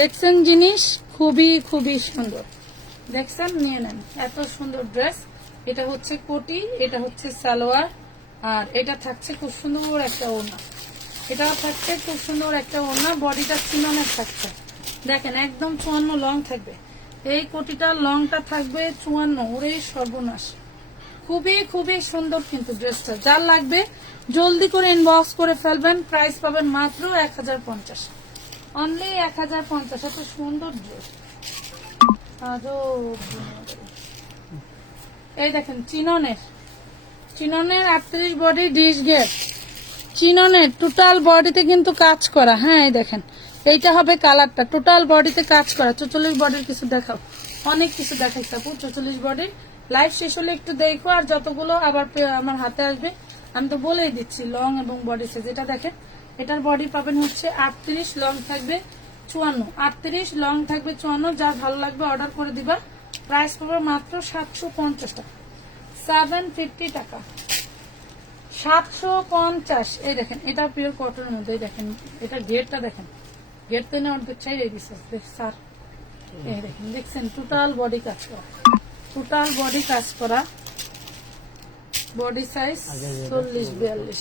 দেখছেন জিনিস খুবই খুবই সুন্দর, দেখছেন? নিয়ে নেন, এত সুন্দর ড্রেস। এটা হচ্ছে কোটি, এটা হচ্ছে সালোয়ার, আর এটা থাকছে খুব সুন্দর একটা ওড়না, এটা থাকছে খুব সুন্দর একটা ওড়না। বডিটা চিননের থাকছে, দেখেন একদম 54 লং থাকবে। এই কোটিটার লংটা থাকবে 54। ওরে সর্বনাশ, খুবই খুবই সুন্দর কিন্তু ড্রেসটা। যার লাগবে জলদি করে ইনবক্স করে ফেলবেন। প্রাইস পাবেন মাত্র 1050, অনলি 1050। এত সুন্দর ড্রেস। এই দেখেন চিননের, চিননের 38 বডি ডিশ গেট, চিননের টোটাল বডিতে কিন্তু কাজ করা। হ্যাঁ, এই দেখেন এইটা হবে কালারটা, টোটাল বডিতে কাজ করা। 44 বডির কিছু দেখাও, অনেক কিছু দেখাইছে আপু। 44 বডির লাইভ শেষ হলে একটু দেখো, আর যতগুলো আবার আমার হাতে আসবে আমি তো বলেই দিচ্ছি লং এবং বডি সাইজ। এটা দেখেন, এটার বডি পাবেন হচ্ছে 38, লং থাকবে 54, 38 লং থাকবে 54। যার ভালো লাগবে অর্ডার করে দিবা। প্রাইস পাবে মাত্র 750 টাকা, 750 টাকা, 750। এই দেখেন, এটা পিওর কটনের মধ্যে। এই দেখেন, এটা গেটটা দেখেন, গেট তো না অর্ধেক চাই দিছে স্যার। এই দেখেন, দেখছেন টোটাল বডি কাজ করা, টোটাল বডি কাজ করা। Body size 40-42,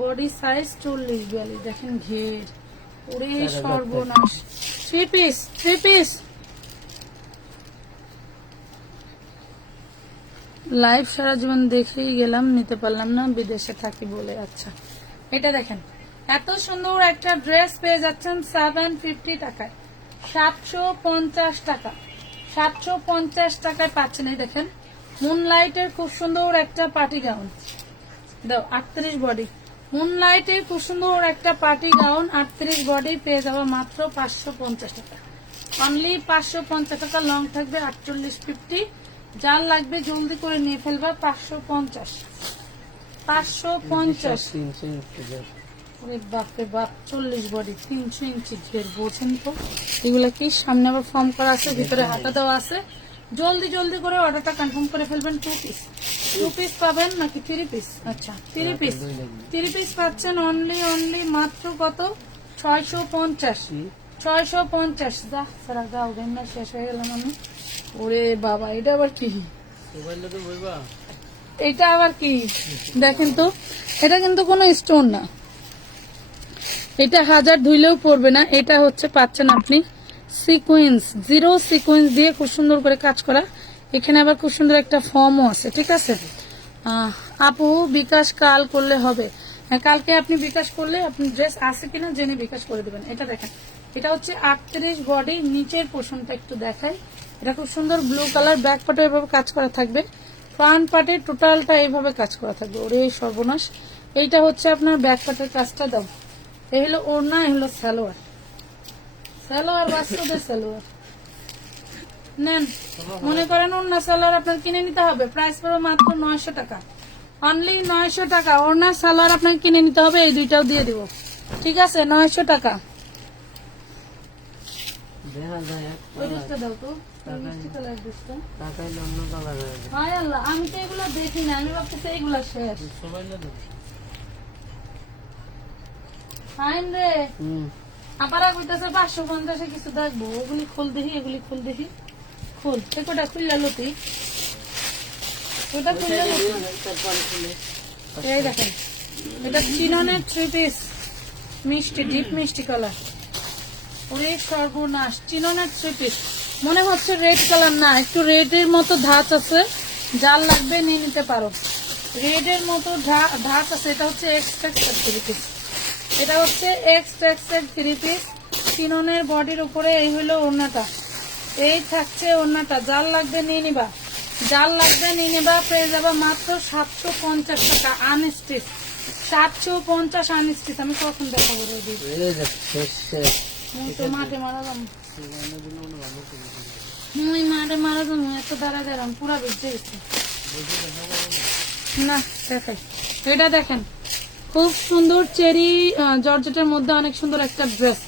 body size 40-42। দেখেন ঘের, ওরে সর্বনাশ। 3 পিস, 3 পিস। লাইভ সারা জীবন দেখেই গেলাম, নিতে পারলাম না, বিদেশে থাকি বলে। আচ্ছা, এটা দেখেন, এত সুন্দর একটা ড্রেস পেয়ে যাচ্ছেন 750 টাকায়, 750 টাকা, 750 টাকায় পাচ্ছেন। এই দেখেন মুনলাইটের খুব সুন্দর একটা পার্টি গাউন, দাও 38 বডি, মুনলাইটের খুব সুন্দর একটা পার্টি গাউন 38 বডি পেয়ে যাবো মাত্র 550 টাকা, অনলি 550 টাকা। লং থাকবে 48-50। যার লাগবে জলদি করে নিয়ে ফেলবা। 550, 550। বাপরে বাপ, 40 বডি, 300 ইঞ্চি ঘের। বোঝেন তো এগুলা কি? সামনে আবার ফর্ম করা আছে, ভিতরে হাতা দেওয়া আছে। জলদি জলদি করে অর্ডারটা কনফার্ম করে ফেলবেন। 2 পিস, 2 পিস পাবেন নাকি 3 পিস? আচ্ছা, 3 পিস, 3 পিস পাচ্ছেন অনলি মাত্র কত? 650, 650। যা সারা গাও না শেষ হয়ে গেলাম আমি। ওরে বাবা, এটা আবার কি? মোবাইলটা তো বইবা। এটা আবার কি দেখেন তো, এটা কিন্তু কোনো স্টোন না, এটা 1000 ধুইলেও পড়বে না। এটা হচ্ছে পাচ্ছেন আপনি সিকোয়েন্স, 0 সিকোয়েন্স দিয়ে খুব সুন্দর করে কাজ করা। এখানে আবার খুব সুন্দর একটা ফর্মও আছে, ঠিক আছে। আপু বিকাশ কাল করলে হবে? হ্যাঁ, কালকে আপনি বিকাশ করলে আপনি ড্রেস আছে কিনা জেনে বিকাশ করে দেবেন। এটা দেখেন, এটা হচ্ছে 38 বডি, নিচের পোর্শনটা একটু দেখাই। এটা খুব সুন্দর ব্লু কালার, ব্যাক পার্টে এভাবে কাজ করা থাকবে, ফ্রন্ট পার্টে টোটালটা এইভাবে কাজ করা থাকবে। ওরে সর্বনাশ, এইটা হচ্ছে আপনার ব্যাক পার্টের কাজটা। দাও, এই হলো ওড়না, এই হলো সালোয়ার। সালোয়ার বাস্তবে সালোয়ার নেন, মনে করেন ওড়না সালোয়ার আপনার কিনে নিতে হবে, প্রাইস পড়বে মাত্র 900 টাকা, অনলি 900 টাকা। ওড়না সালোয়ার আপনাকে কিনে নিতে হবে, এই দুইটাও দিয়ে দিব, ঠিক আছে, 900 টাকা। দেখা যায় ওই ড্রেসটা দাও তো, ওই মিষ্টি কালার ড্রেসটা। টাকাইলে অন্য কালার হয়ে যায়। হায় আল্লাহ, আমি তো এগুলো দেখি না, আমি ভাবতেছি এগুলা শেষ। মোবাইলটা তো হাই রে, হুম, আপারা কইতাছে 550 কিছু দেখবো, ওগুলি খুল দেখি, এগুলি খুল দেখি, খুল একটা খুললা লতি, ওটা খুললা লতি। তারপর খুলে এই দেখেন, এটা চিননের 3 পিস, মিষ্টি ডিপ মিষ্টি কালার। ওরে সর্বনাশ, চিননের 3 পিস, মনে হচ্ছে রেড কালার না, একটু রেডের মতো ধাঁচ আছে, যার লাগবে নিয়ে নিতে পারো। রেডের মতো ধাঁচ আছে, এটা হচ্ছে এক্সট্রা 3 পিস, এটা হচ্ছে এক্সট্রা 3 পিস। চিননের বডির উপরে এই হলো ওড়নাটা, এই থাকছে ওড়নাটা, যার লাগবে নিয়ে নিবা, যার লাগবে নিয়ে নিবা। পেয়ে যাবা মাত্র 750 টাকা আনস্টিচ, 750 আনস্টিচ। আমি কখন দেখাবো রে দিদি, এই যে শেষ শেষ। মুই তো মাঠে মারা যাবো, মুই মাঠে মারা যাবো, এত দাঁড়া দাঁড়াম পুরা বেঁচে গেছে না। দেখাই, এটা দেখেন, খুব সুন্দর চেরি জর্জেটের মধ্যে অনেক সুন্দর একটা ড্রেস,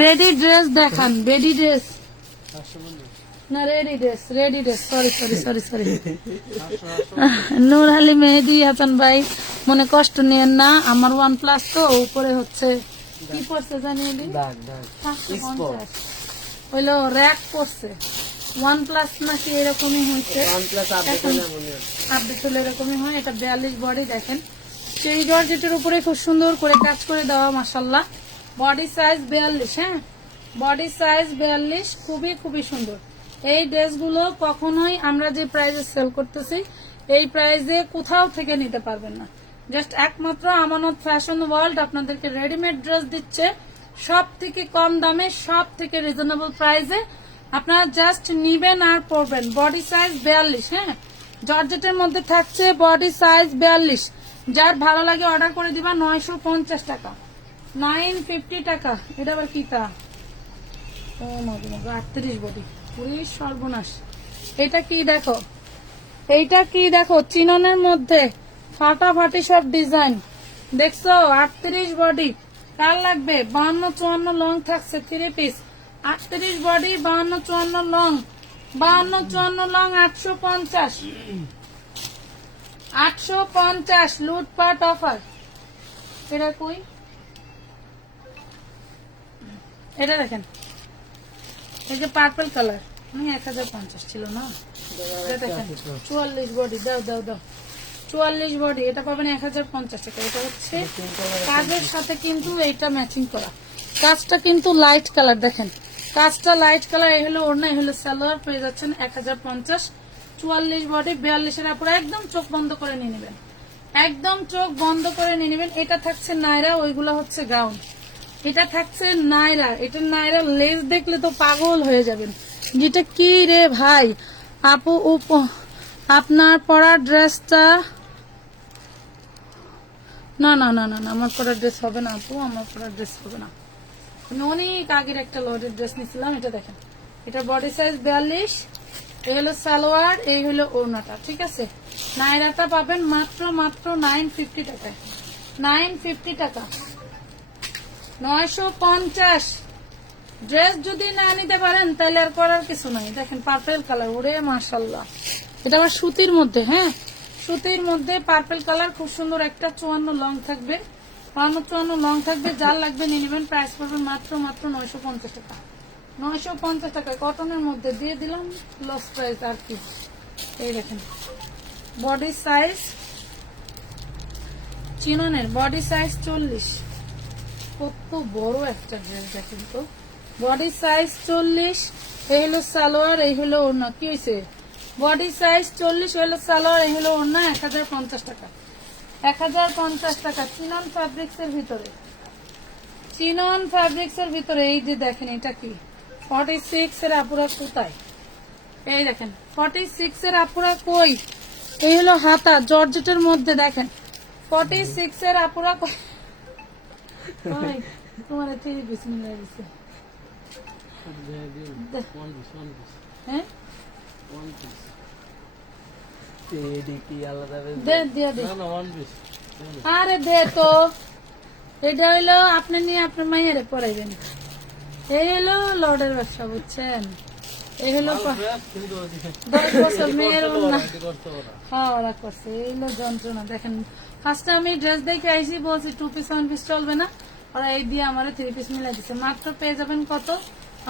বেডি ড্রেস দেখান, বেডি ড্রেস না, ready dress, ready dress, sorry sorry sorry sorry. Nur Ali Mehedi Hasan ভাই, মনে কষ্ট নিয়েন না, আমার OnePlus তো উপরে হচ্ছে কি পড়ছে জানিয়ে দিই, দাগ দাগ 550 হইলো র্যাক পড়ছে। OnePlus নাকি এরকমই হয়েছে, OnePlus আপডেট হলে মনে হয়। আপডেট হলে এরকমই হয়। এটা 42 বডি, দেখেন সেই জর্জেটের উপরে খুব সুন্দর করে কাজ করে দেওয়া, মাশাল্লাহ। বডি সাইজ 42, হ্যাঁ বডি সাইজ 42, খুবই খুবই সুন্দর। এই ড্রেসগুলো কখনোই আমরা যে প্রাইসে সেল করতেছি এই প্রাইসে কোথাও থেকে নিতে পারবেন না। জাস্ট একমাত্র আমানত ফ্যাশন ওয়ার্ল্ড আপনাদেরকে রেডিমেড ড্রেস দিচ্ছে সব থেকে কম দামে, সব থেকে রিজনেবল প্রাইসে। আপনারা জাস্ট নিবেন আর পরবেন। বডি সাইজ 42, হ্যাঁ জর্জেটের মধ্যে থাকছে, বডি সাইজ 42। যার ভালো লাগে অর্ডার করে দিবা, 950 টাকা, 950 টাকা। এটা আবার কি তা, ও মগো মগো, 38 বডি, পুরো সর্বনাশ। এটা কি দেখো, এইটা কি দেখো, চিননের মধ্যে ফাটাফাটি সব ডিজাইন দেখছো, 38 বডি। কার লাগবে? 52-54 লং থাকছে 3 পিস, 38 বডি, 52-54 লং, 52-54 লং, 850, 850 লুটপাট অফার। এটা কই, এটা দেখেন, এই যে পার্পল কালার, 1050 ছিল না, এটা দেখেন 44 বডি, দাও দাও দাও, 44 বডি, এটা পাবেন 1050 টাকা। এটা হচ্ছে কাজের সাথে কিন্তু এইটা ম্যাচিং করা, কাজটা কিন্তু লাইট কালার, দেখেন কাজটা লাইট কালার। এই হলো ওড়না, এই হলো সালোয়ার, পেয়ে যাচ্ছেন 1050, 44 বডি, 42-এর উপরে। একদম চোখ বন্ধ করে নিয়ে নেবেন, একদম চোখ বন্ধ করে নিয়ে নেবেন। এটা থাকছে নাইরা, ওইগুলো হচ্ছে গাউন। এটা থাকছে নাইরা, এটা নাইরা লেস দেখলে তো পাগল হয়ে যাবেন, যেটা কি রে ভাই। আপু আপনার পরা ড্রেসটা, না না না না না, আমার পরা ড্রেস হবে না আপু, আমার পরা ড্রেস হবে না। আমি অনেক আগের একটা লটের ড্রেস নিয়েছিলাম। এটা দেখেন, এটা বডি সাইজ 42, এই হলো সালোয়ার, এই হলো ওড়নাটা, ঠিক আছে। নাইরাটা পাবেন মাত্র মাত্র 950 টাকায়, 950 টাকা, 950। ড্রেস যদি না নিতে পারেন তাহলে আর করার কিছু নাই। দেখেন পার্পল কালার, ওরে মাশাল্লাহ, এটা আবার সুতির মধ্যে, হ্যাঁ সুতির মধ্যে পার্পল কালার, খুব সুন্দর একটা 54 লং থাকবে, 52 লং থাকবে, যার লাগবে নিয়ে নেবেন। প্রাইস পড়বে মাত্র 950 টাকা। 950 টাকায় কটনের মধ্যে দিয়ে দিলাম লস প্রাইস আর কি। এই দেখেন বডি সাইজ, চিননের বডি সাইজ 40। কত বড় একটা ড্রেস দেখেন তো, বডি সাইজ 40। এই হলো সালোয়ার, এই হলো ওড়না। কি হয়েছে? বডি সাইজ 40 হলো সালোয়ার, এই হলো ওড়না। 1050 টাকা। 1050 টাকা চিনন ফ্যাব্রিক্স এর ভিতরে, চিনন ফ্যাব্রিক্স এর ভিতরে। এই যে দেখেন এটা কি 46 এর আপুরা কোথায়? এই দেখেন 46 এর আপুরা কই? এই হলো হাতা জর্জেটের মধ্যে দেখেন 46 এর আপুরা কই? কই? তোমার 3 পিস মিলাই দিছে। হ্যাঁ এডি কি আলাদা দে দিয়া দে। না ওয়ান পিস। আরে দে তো, এটা হইলো আপনি নিয়ে আপনার মাইয়ারে পড়াইবেন। এই হলো লর্ডের ব্যবসা, বুঝছেন? এই হলো 10 বছর মেয়ের ওড়না। হ্যাঁ ওরা করছে, এই হলো যন্ত্রণা। দেখেন ফার্স্টে আমি ড্রেস দেখে আইসি, বলছি 2 পিস 1 পিস চলবে না, ওরা এই দিয়ে আমার 3 পিস মিলাই দিচ্ছে। মাত্র পেয়ে যাবেন কত?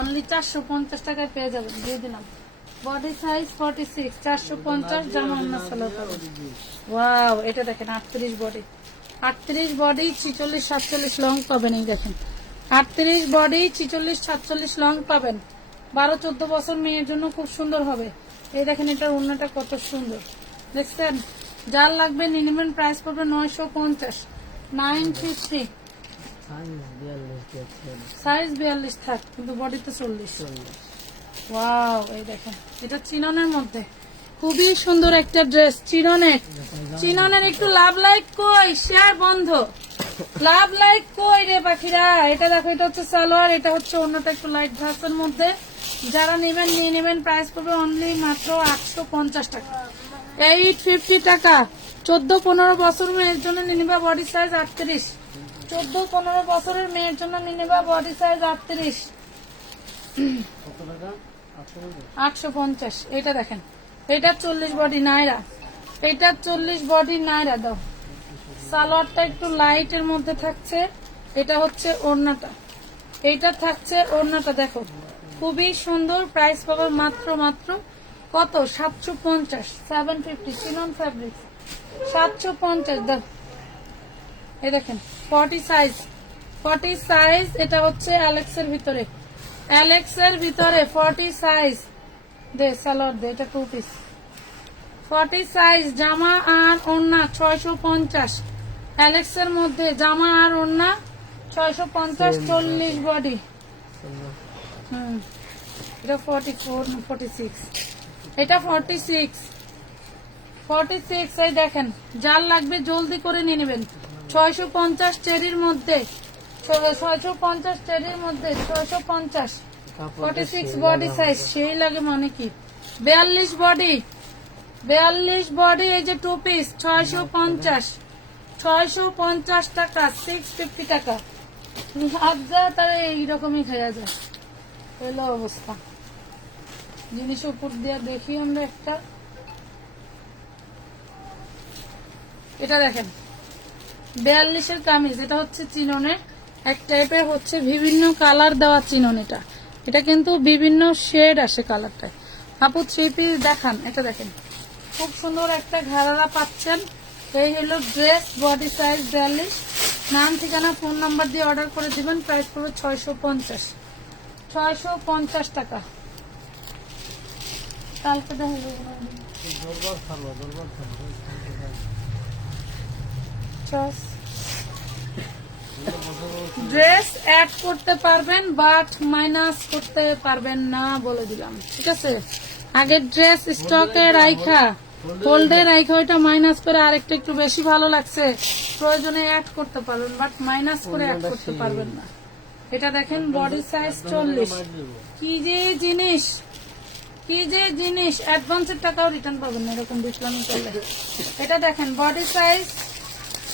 অনলি 450 টাকায় পেয়ে যাবেন, দিয়ে দিলাম। বডি সাইজ 46, 450, জামা অন্য সালোয়ার। ওয়াও, এটা দেখেন 38 বডি, 38 বডি 46 47 লং পাবেন। এই দেখেন 38 বডি 46 47 লং পাবেন। 12-14 বছর মেয়ের জন্য খুব সুন্দর হবে। এই দেখেন এটার ওড়নাটা কত সুন্দর, দেখছেন? যার লাগবে নিয়ে নেবেন। প্রাইস পড়বে 950, 950। সাইজ 42 থাক, কিন্তু বডিতে 40। ওয়াও, এই দেখেন এটা চিননের মধ্যে খুবই সুন্দর একটা ড্রেস। চিননের, চিননের একটু লাভ লাইক কই? শেয়ার বন্ধ। লাভ লাইক কই রে পাখিরা? এটা দেখো, এটা হচ্ছে সালোয়ার, এটা হচ্ছে অন্যটা একটু লাইট ভার্সের মধ্যে। যারা নেবেন নিয়ে নেবেন। প্রাইস পড়বে অনলি মাত্র 850 টাকা, 850 টাকা। 14-15 বছর মেয়ের জন্য নিয়ে নেবা বডি সাইজ 38। 14-15 বছরের মেয়ের জন্য নিয়ে নেবা বডি সাইজ 38। 850। এটা দেখেন, এটা 40 বডি নাইরা, এটা 40 বডি নাইরা। দাও, সালোয়ারটা একটু লাইটের মধ্যে থাকছে। এটা হচ্ছে ওড়নাটা, এইটা থাকছে ওড়নাটা। দেখো খুবই সুন্দর। প্রাইস পাবে মাত্র কত? 750, 750 চিনন ফ্যাব্রিক 750। দাও, এই দেখেন 40 সাইজ, 40 সাইজ। এটা হচ্ছে অ্যালেক্সের ভিতরে, অ্যালেক্সের ভিতরে 40 সাইজ। দে সালোয়ার দে, এটা 2 পিস। 40 সাইজ জামা আর ওড়না 650। অ্যালেক্সের মধ্যে জামা আর ওড়না 650, 40 বডি। এটা 44 না 46? এটা 46, 46। এই দেখেন, যার লাগবে জলদি করে নিয়ে নেবেন। 650 চেরির মধ্যে, 650 চেরির মধ্যে 650, 46 বডি সাইজ। সেই লাগে মানে কি? 42 বডি, 42 বডি। এই যে 2 পিস 650, 650 টাকা, 650 টাকা। হাত যা তারা এইরকমই খাওয়া যায়। এলো অবস্থা। জিনিস উপর দিয়ে দেখি আমরা একটা, এটা দেখেন 42-এর কামিজ। এটা হচ্ছে চিননের এক টাইপের, হচ্ছে বিভিন্ন কালার দেওয়া চিনন। এটা কিন্তু বিভিন্ন শেড আসে কালারটায়। আপু 3 পিস দেখান। এটা দেখেন খুব সুন্দর একটা ঘাড়ারা পাচ্ছেন। এই হলো ড্রেস, বডি সাইজ 42। নাম ঠিকানা ফোন নাম্বার দিয়ে অর্ডার করে দিবেন। প্রাইস পড়বে 650, 650 টাকা। কালকে দেখা ড্রেস অ্যাড করতে পারবেন, বাট মাইনাস করতে পারবেন না, বলে দিলাম। ঠিক আছে, আগের ড্রেস স্টকে রাইখা, হোল্ডে রাইখা, ওইটা মাইনাস করে আরেকটা একটু বেশি ভালো লাগছে, প্রয়োজনে অ্যাড করতে পারবেন, বাট মাইনাস করে অ্যাড করতে পারবেন না। এটা দেখেন বডি সাইজ 40। কি যে জিনিস, কি যে জিনিস! অ্যাডভান্সের টাকাও রিটার্ন পাবেন না এরকম ডিসকাউন্ট করলে। এটা দেখেন body size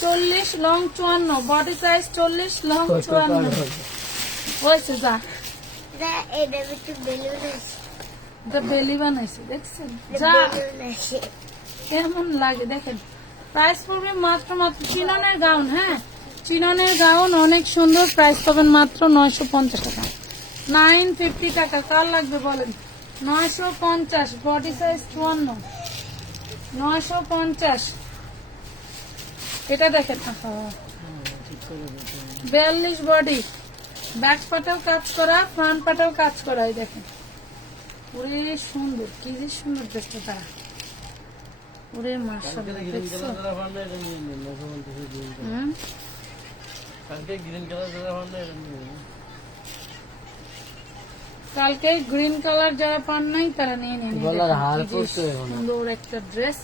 40, long 54। Body size 40, long 54 হয়েছে। যা বেলি বানাইছে, দেখছেন? যা কেমন লাগে দেখেন। প্রাইস পড়বে মাত্র চিননের গাউন। হ্যাঁ, চিননের গাউন অনেক সুন্দর, প্রাইস পাবেন মাত্র 950 টাকা। 950 টাকা। কার লাগবে বলেন? 950, বডি সাইজ 54, 950। এটা দেখেন, 42 বডি, ব্যাক পাটাও কাজ করা, ফ্রন্ট পাটাও কাজ করা। এই দেখেন, ওরে সুন্দর, কি যে সুন্দর ড্রেসটা তারা। ওরে মাশাআল্লাহ, দেখছো? হুম, কালকে গ্রিন কালার যারা পান নাই তারা নিয়ে নিন। গলার হার পরতে সুন্দর একটা ড্রেস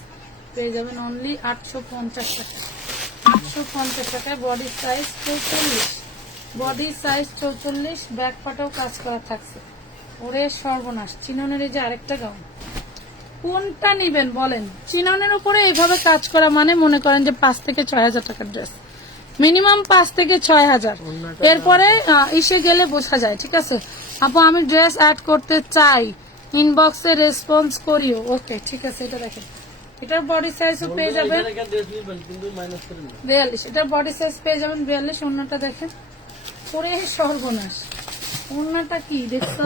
পেয়ে যাবেন অনলি 850 টাকা। 850 টাকায় body size 44, body size 44, back পাটাও কাজ করা থাকছে। ওরে সর্বনাশ, চিননের এই যে আরেকটা গাউন, কোনটা নিবেন বলেন? চিননের উপরে এইভাবে কাজ করা মানে মনে করেন যে 5 থেকে 6,000 টাকার ড্রেস, মিনিমাম 5 থেকে 6,000। এরপরে এসে গেলে বোঝা যায়। ঠিক আছে আপু, আমি ড্রেস অ্যাড করতে চাই, ইনবক্সে রেসপন্স করিও। ওকে ঠিক আছে, এটা দেখেন, এটার বডি সাইজও পেয়ে যাবেন 42, এটার বডি সাইজ পেয়ে যাবেন 42। অন্যটা দেখেন, ওরে সর্বনাশ, অন্যটা কি দেখছো?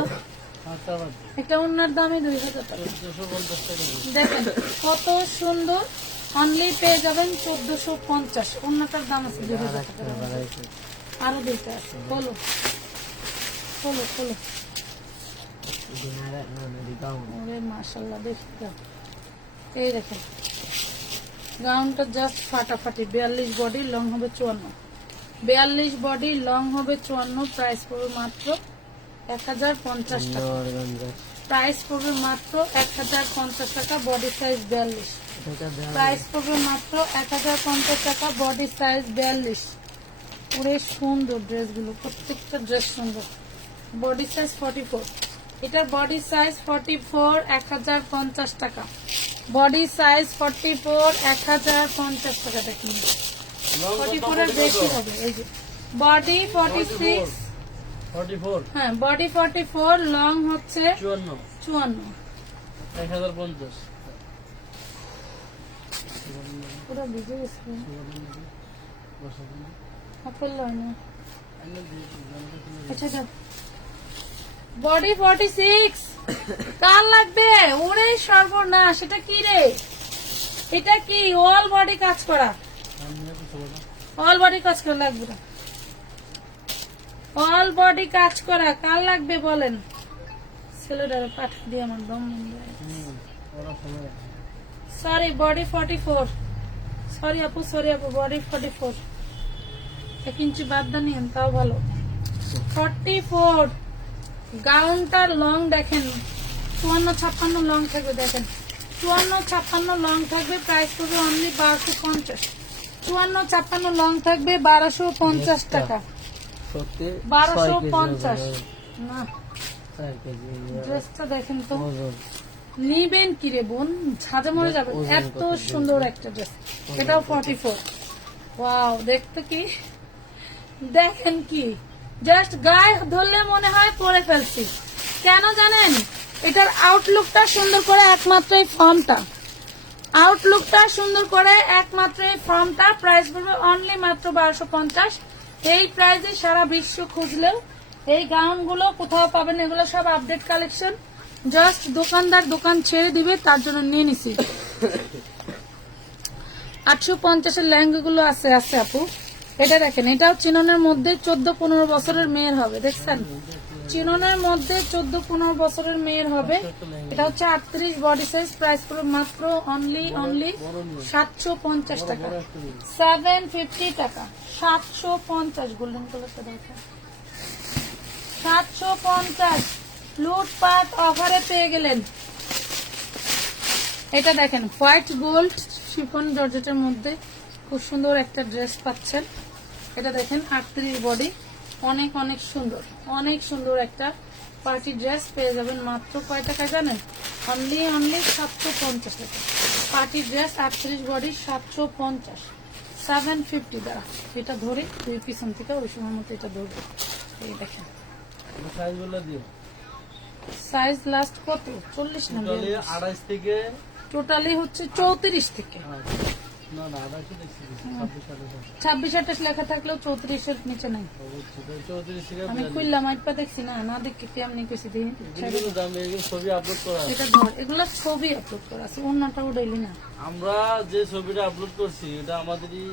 এটা অন্যার দামই 2,000 টাকা। দেখেন কত সুন্দর, অনলি পেয়ে যাবেন 1450। অন্যটার দাম আছে 2,000 টাকা। আরো দুইটা আছে, বলো খোলো খোলো। ওরে মাশাআল্লাহ, দেখি তো। এই দেখেন গাউনটা জাস্ট ফাটাফাটি। 42 বডি, লং হবে 54, 42 বডি, লং হবে 54। প্রাইস পড়বে মাত্র 1050 টাকা। প্রাইস পড়বে মাত্র 1050 টাকা, বডি সাইজ 42। প্রাইস পড়বে মাত্র 1050 টাকা, বডি সাইজ 42। পুরো সুন্দর ড্রেসগুলো, প্রত্যেকটা ড্রেস সুন্দর। বডি সাইজ 44, এটার বডি সাইজ 44, 1050 টাকা। বডি সাইজ 44, 1050 টাকা। দেখুন 44 এর বেশি হবে। এই যে বডি 46, 44, হ্যাঁ বডি 44, লং হচ্ছে 54, 1050। পুরো ভিজে গেছে। আপেল লয়নি, আচ্ছা যাও। বডি 46, কার লাগবে? ওরে সর্বনাশ, এটা কি রে? এটা কি? অল বডি কাজ করা, অল বডি কাজ করা লাগবে না, অল বডি কাজ করা। কার লাগবে বলেন? ছেলেটারে পাঠিয়ে দিয়ে আমার দম বন্ধ হয়ে গেছে। সরি, বডি 44, সরি আপু, সরি আপু, বডি 44, 1 ইঞ্চি বাদ দানিয়েন তাও ভালো। 44, গাউনটার লং দেখেন 54-56 লং থাকবে। দেখেন 54-56 লং থাকবে, প্রাইস পড়বে অনলি 1250। 54-56 লং থাকবে 1250 টাকা। 1250 না। ড্রেসটা দেখেন তো, নিবেন কি রে বোন, ছাদে মরে যাবে, এত সুন্দর একটা ড্রেস। এটাও 44। ওয়াও, দেখতে কি, দেখেন কি, জাস্ট গায়ে ধরলে মনে হয় পরে ফেলছি। কেন জানেন? এটার আউটলুকটা সুন্দর করে, একমাত্র এই ফর্মটা, আউটলুকটা সুন্দর করে একমাত্র এই ফর্মটা। প্রাইস পড়বে অনলি মাত্র 1250। এই প্রাইসে সারা বিশ্ব খুঁজলেও এই গাউনগুলো কোথাও পাবেন। এগুলো সব আপডেট কালেকশন, জাস্ট দোকানদার দোকান ছেড়ে দিবে, তার জন্য নিয়ে নিছি। 850-এর লেহেঙ্গা গুলো আছে আছে আপু। এটা দেখেন, এটাও চিননের মধ্যে 14-15 বছরের মেয়ের হবে। দেখছেন, চিননের মধ্যে 14-15 বছরের মেয়ের হবে। এটা হচ্ছে 38 বডি সাইজ। প্রাইস পুরো মাত্র অনলি 750 টাকা, 750 টাকা, 750। গোল্ডেন কালারটা দেখেন, 750 লুটপাট অফারে পেয়ে গেলেন। এটা দেখেন, হোয়াইট গোল্ড শিফন জর্জেটের মধ্যে খুব সুন্দর একটা ড্রেস পাচ্ছেন। এটা দেখেন 38 বডি, অনেক অনেক সুন্দর, অনেক সুন্দর একটা পার্টি ড্রেস পেয়ে যাবেন মাত্র কয় টাকায় জানেন? অনলি 750 টাকা। পার্টি ড্রেস 38 বডি 750, 750 দ্বারা। এটা ধরে দুই পিছন থেকে ওই সময় মতো এটা ধরবে। এই দেখেন সাইজ লাস্ট কত? 40 না 28 থেকে টোটালি হচ্ছে 34 থেকে না না 28 দেখছি 26 26-28 লেখা থাকলেও 34-এর নিচে নাই। অবশ্যই 34 থেকে আমি খুললাম আইপা দেখছি না, না দেখে কেমনি কইছি দিন। এগুলো দাম এগুলো ছবি আপলোড করা আছে। এটা ধর, এগুলা ছবি আপলোড করা আছে, অন্যটা উঠাইলি না। আমরা যে ছবিটা আপলোড করছি এটা আমাদেরই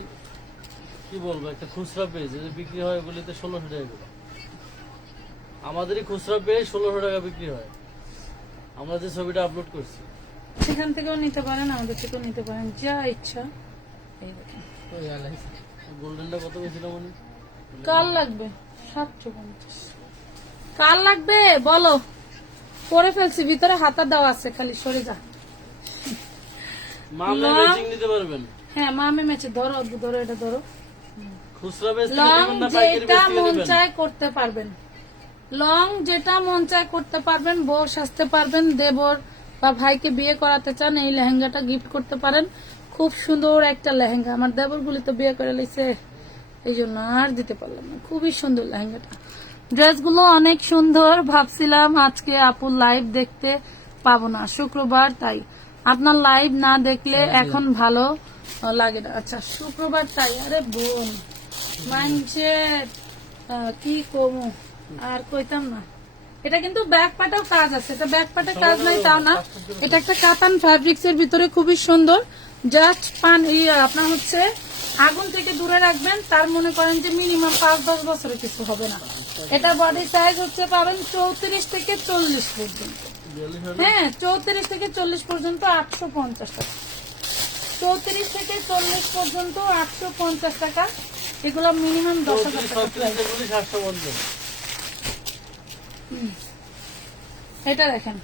কি বলবো একটা খুচরা পেজ, যে বিক্রি হয় ওগুলিতে 1600 টাকা করে। আমাদেরই খুচরা পেজ 1600 টাকা বিক্রি হয় আমরা যে ছবিটা আপলোড করছি। সেখান থেকেও নিতে পারেন, আমাদের থেকেও নিতে পারেন, যা ইচ্ছা। এই দেখেন, ওই আলাই গোল্ডেনটা কত বেশিটা মানে কাল লাগবে 750। কাল লাগবে বলো, করে ফেলছি, ভিতরে হাতা দেওয়া আছে, খালি সরে যা। মামলা না। ম্যাচিং নিতে পারবেন। হ্যাঁ মা, আমি ম্যাচে ধরো, ধরো এটা ধরো। খুচরা বেচ থেকে লং নেবেন না পাইকারি যেটা বেচ থেকে মন নেবেন? চায় করতে পারবেন, লং যেটা মন চায় করতে পারবেন, বউ সাজতে পারবেন, দেবর বা ভাইকে বিয়ে করাতে চান, এই লেহেঙ্গাটা গিফট করতে পারেন। খুব সুন্দর একটা লেহেঙ্গা, আমার দেবর গুলি তো বিয়ে করে লাইছে, এই জন্য আর দিতে পারলাম না। খুবই সুন্দর লেহেঙ্গাটা, ড্রেসগুলো অনেক সুন্দর। ভাবছিলাম আজকে আপুর লাইভ দেখতে পাবো না, শুক্রবার, তাই আপনার লাইভ না দেখলে এখন ভালো লাগে না। আচ্ছা শুক্রবার, তাই আরে বোন মানুষের কি কমু আর কইতাম না। এটা কিন্তু ব্যাক পাটেও কাজ আছে, এটা ব্যাক পাটে কাজ নাই তাও না, এটা একটা কাতান ফ্যাব্রিক্স এর ভিতরে, খুবই সুন্দর। জাস্ট আপনার হচ্ছে আগুন থেকে দূরে রাখবেন, তার মনে করেন যে মিনিমাম 5-10 বছরে কিছু হবে না। এটা বডি সাইজ হচ্ছে পাবেন 34 থেকে 40 পর্যন্ত। হ্যাঁ 34 থেকে 40 পর্যন্ত 850 টাকা, 34 থেকে 40 পর্যন্ত 850 টাকা। এগুলো মিনিমাম 10,000 টাকা price। এগুলি 750। এটা দেখেন,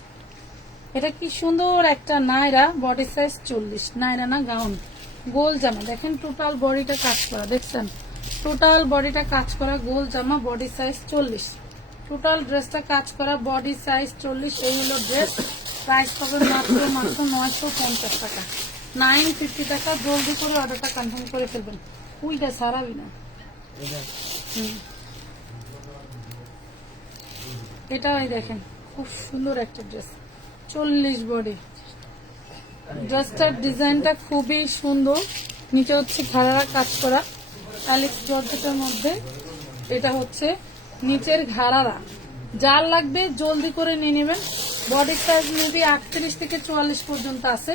এটা কি সুন্দর একটা নায়রা, বডি সাইজ 40, নায়রা না গাউন, গোল জামা। দেখেন টোটাল বডিটা কাজ করা, দেখছেন টোটাল বডিটা কাজ করা, গোল জামা, বডি সাইজ 40, টোটাল ড্রেসটা কাজ করা, বডি সাইজ 40। এই হলো ড্রেস, প্রাইস পাবেন মাত্র 950 টাকা, 950 টাকা। জলদি করে অর্ডারটা কনফার্ম করে ফেলবেন, উইটা সারাবি না। হুম। এটা এই দেখেন খুব সুন্দর একটা ড্রেস, 40 বডি। ড্রেসটার ডিজাইনটা খুবই সুন্দর, নিচে হচ্ছে ঘাড়ারা কাজ করা, অ্যালেক্স জর্জেটের মধ্যে। এটা হচ্ছে নিচের ঘাড়ারা, যার লাগবে জলদি করে নিয়ে নেবেন। বডি সাইজ মেবি 38 থেকে 44 পর্যন্ত আছে।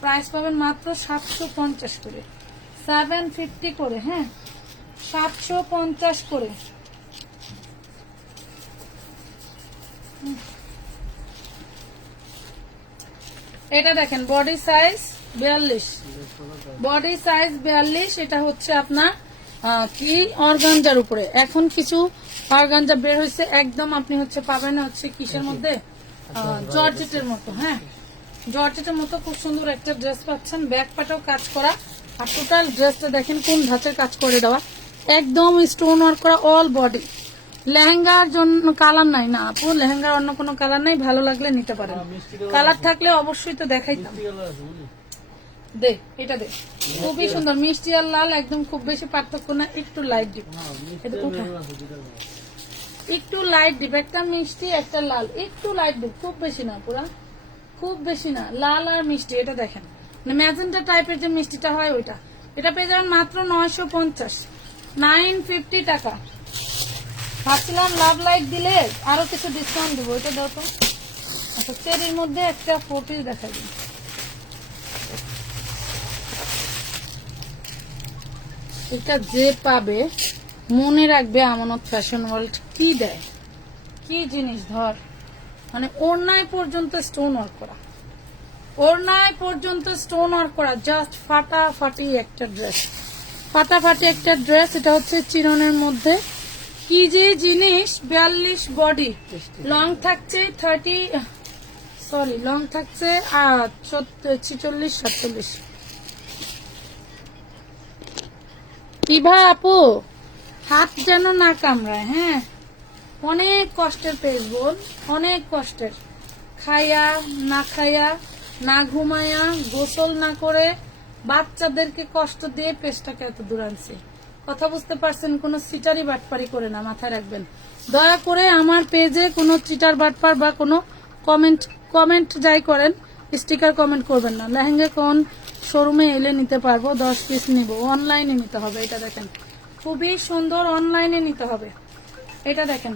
প্রাইস পাবেন মাত্র 750 করে, 750 করে। হ্যাঁ 750 করে। এটা দেখেন বডি সাইজ 42, বডি সাইজ 42। এটা হচ্ছে আপনার কি অর্গানজার উপরে, এখন কিছু অর্গানজা বের হয়েছে একদম, আপনি হচ্ছে পাবেন হচ্ছে কিসের মধ্যে, জর্জেটের মতো। হ্যাঁ জর্জেটের মতো খুব সুন্দর একটা ড্রেস পাচ্ছেন, ব্যাক পাটেও কাজ করা। আর টোটাল ড্রেসটা দেখেন কোন ধাঁচের কাজ করে দেওয়া, একদম স্টোন ওয়ার্ক করা অল বডি। লেহেঙ্গার জন্য কালার নাই না আপু, লেহেঙ্গার অন্য কোনো কালার নাই, ভালো লাগলে নিতে পারেন। কালার থাকলে অবশ্যই তো দেখাইতাম। দে এটা দে, খুবই সুন্দর, মিষ্টি আর লাল একদম খুব বেশি পার্থক্য না, একটু লাইট ডিপ, একটু লাইট ডিপ, একটা মিষ্টি একটা লাল, একটু লাইট ডিপ, খুব বেশি না, পুরা খুব বেশি না, লাল আর মিষ্টি। এটা দেখেন ম্যাজেন্টা টাইপের যে মিষ্টিটা হয় ওইটা। এটা পেয়ে যাবেন মাত্র 950, 950 টাকা। ভাবছিলাম লাভ লাইক দিলে আরো কিছু ডিসকাউন্ট দেবো, এটা দাও তো। আচ্ছা চেরির মধ্যে একটা 4 পিস দেখা দিন, এটা যে পাবে মনে রাখবে আমানত ফ্যাশন ওয়ার্ল্ড কি দেয়, কি জিনিস। ধর মানে ওড়নায় পর্যন্ত স্টোন ওয়ার্ক করা, ওড়নায় পর্যন্ত স্টোন ওয়ার্ক করা, জাস্ট ফাটাফাটি একটা ড্রেস, ফাটাফাটি একটা ড্রেস। এটা হচ্ছে চিরনের মধ্যে, কি যে জিনিস। 42 বডি, লং থাকছে 30, সরি লং থাকছে 46-47। ইভা আপু হাত যেন না কামড়ায়। হ্যাঁ অনেক কষ্টের পেজ বোন, অনেক কষ্টের, খাইয়া না খাইয়া না ঘুমাইয়া গোসল না করে বাচ্চাদেরকে কষ্ট দিয়ে পেজটাকে এত দূর আনছি। কথা বুঝতে পারছেন, কোনো চিটারি বাটপারি করে না, মাথায় রাখবেন। দয়া করে আমার পেজে কোনো চিটার বাটপার বা কোনো কমেন্ট যাই করেন স্টিকার কমেন্ট করবেন না। লেহেঙ্গা কোন শোরুমে এলে নিতে পারবো, 10 পিস নিব। অনলাইনে নিতে হবে। এটা দেখেন খুবই সুন্দর, অনলাইনে নিতে হবে। এটা দেখেন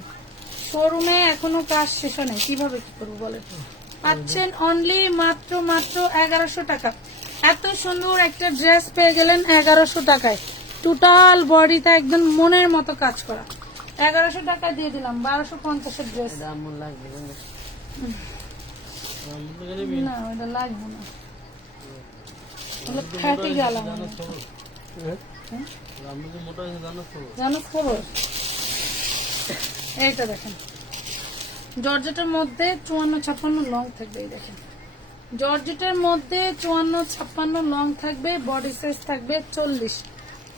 শোরুমে এখনো কাজ শেষ নেই, কিভাবে কি করবো বলেন। পাচ্ছেন অনলি মাত্র 1100 টাকা। এত সুন্দর একটা ড্রেস পেয়ে গেলেন 1100 টাকায়। টোটাল বডিটা একদম মনের মতো কাজ করা। 1100 টাকা দিয়ে দিলাম। 1250 ড্রেস। দাম লাগবে না। না ওটা লাগবে না, খাইতে গেলাম। জানো খবর, এইটা দেখেন জর্জেটের মধ্যে 54-56 লং থাকবে। এই দেখেন জর্জেটের মধ্যে 54-56 লং থাকবে, বডি সাইজ থাকবে 40।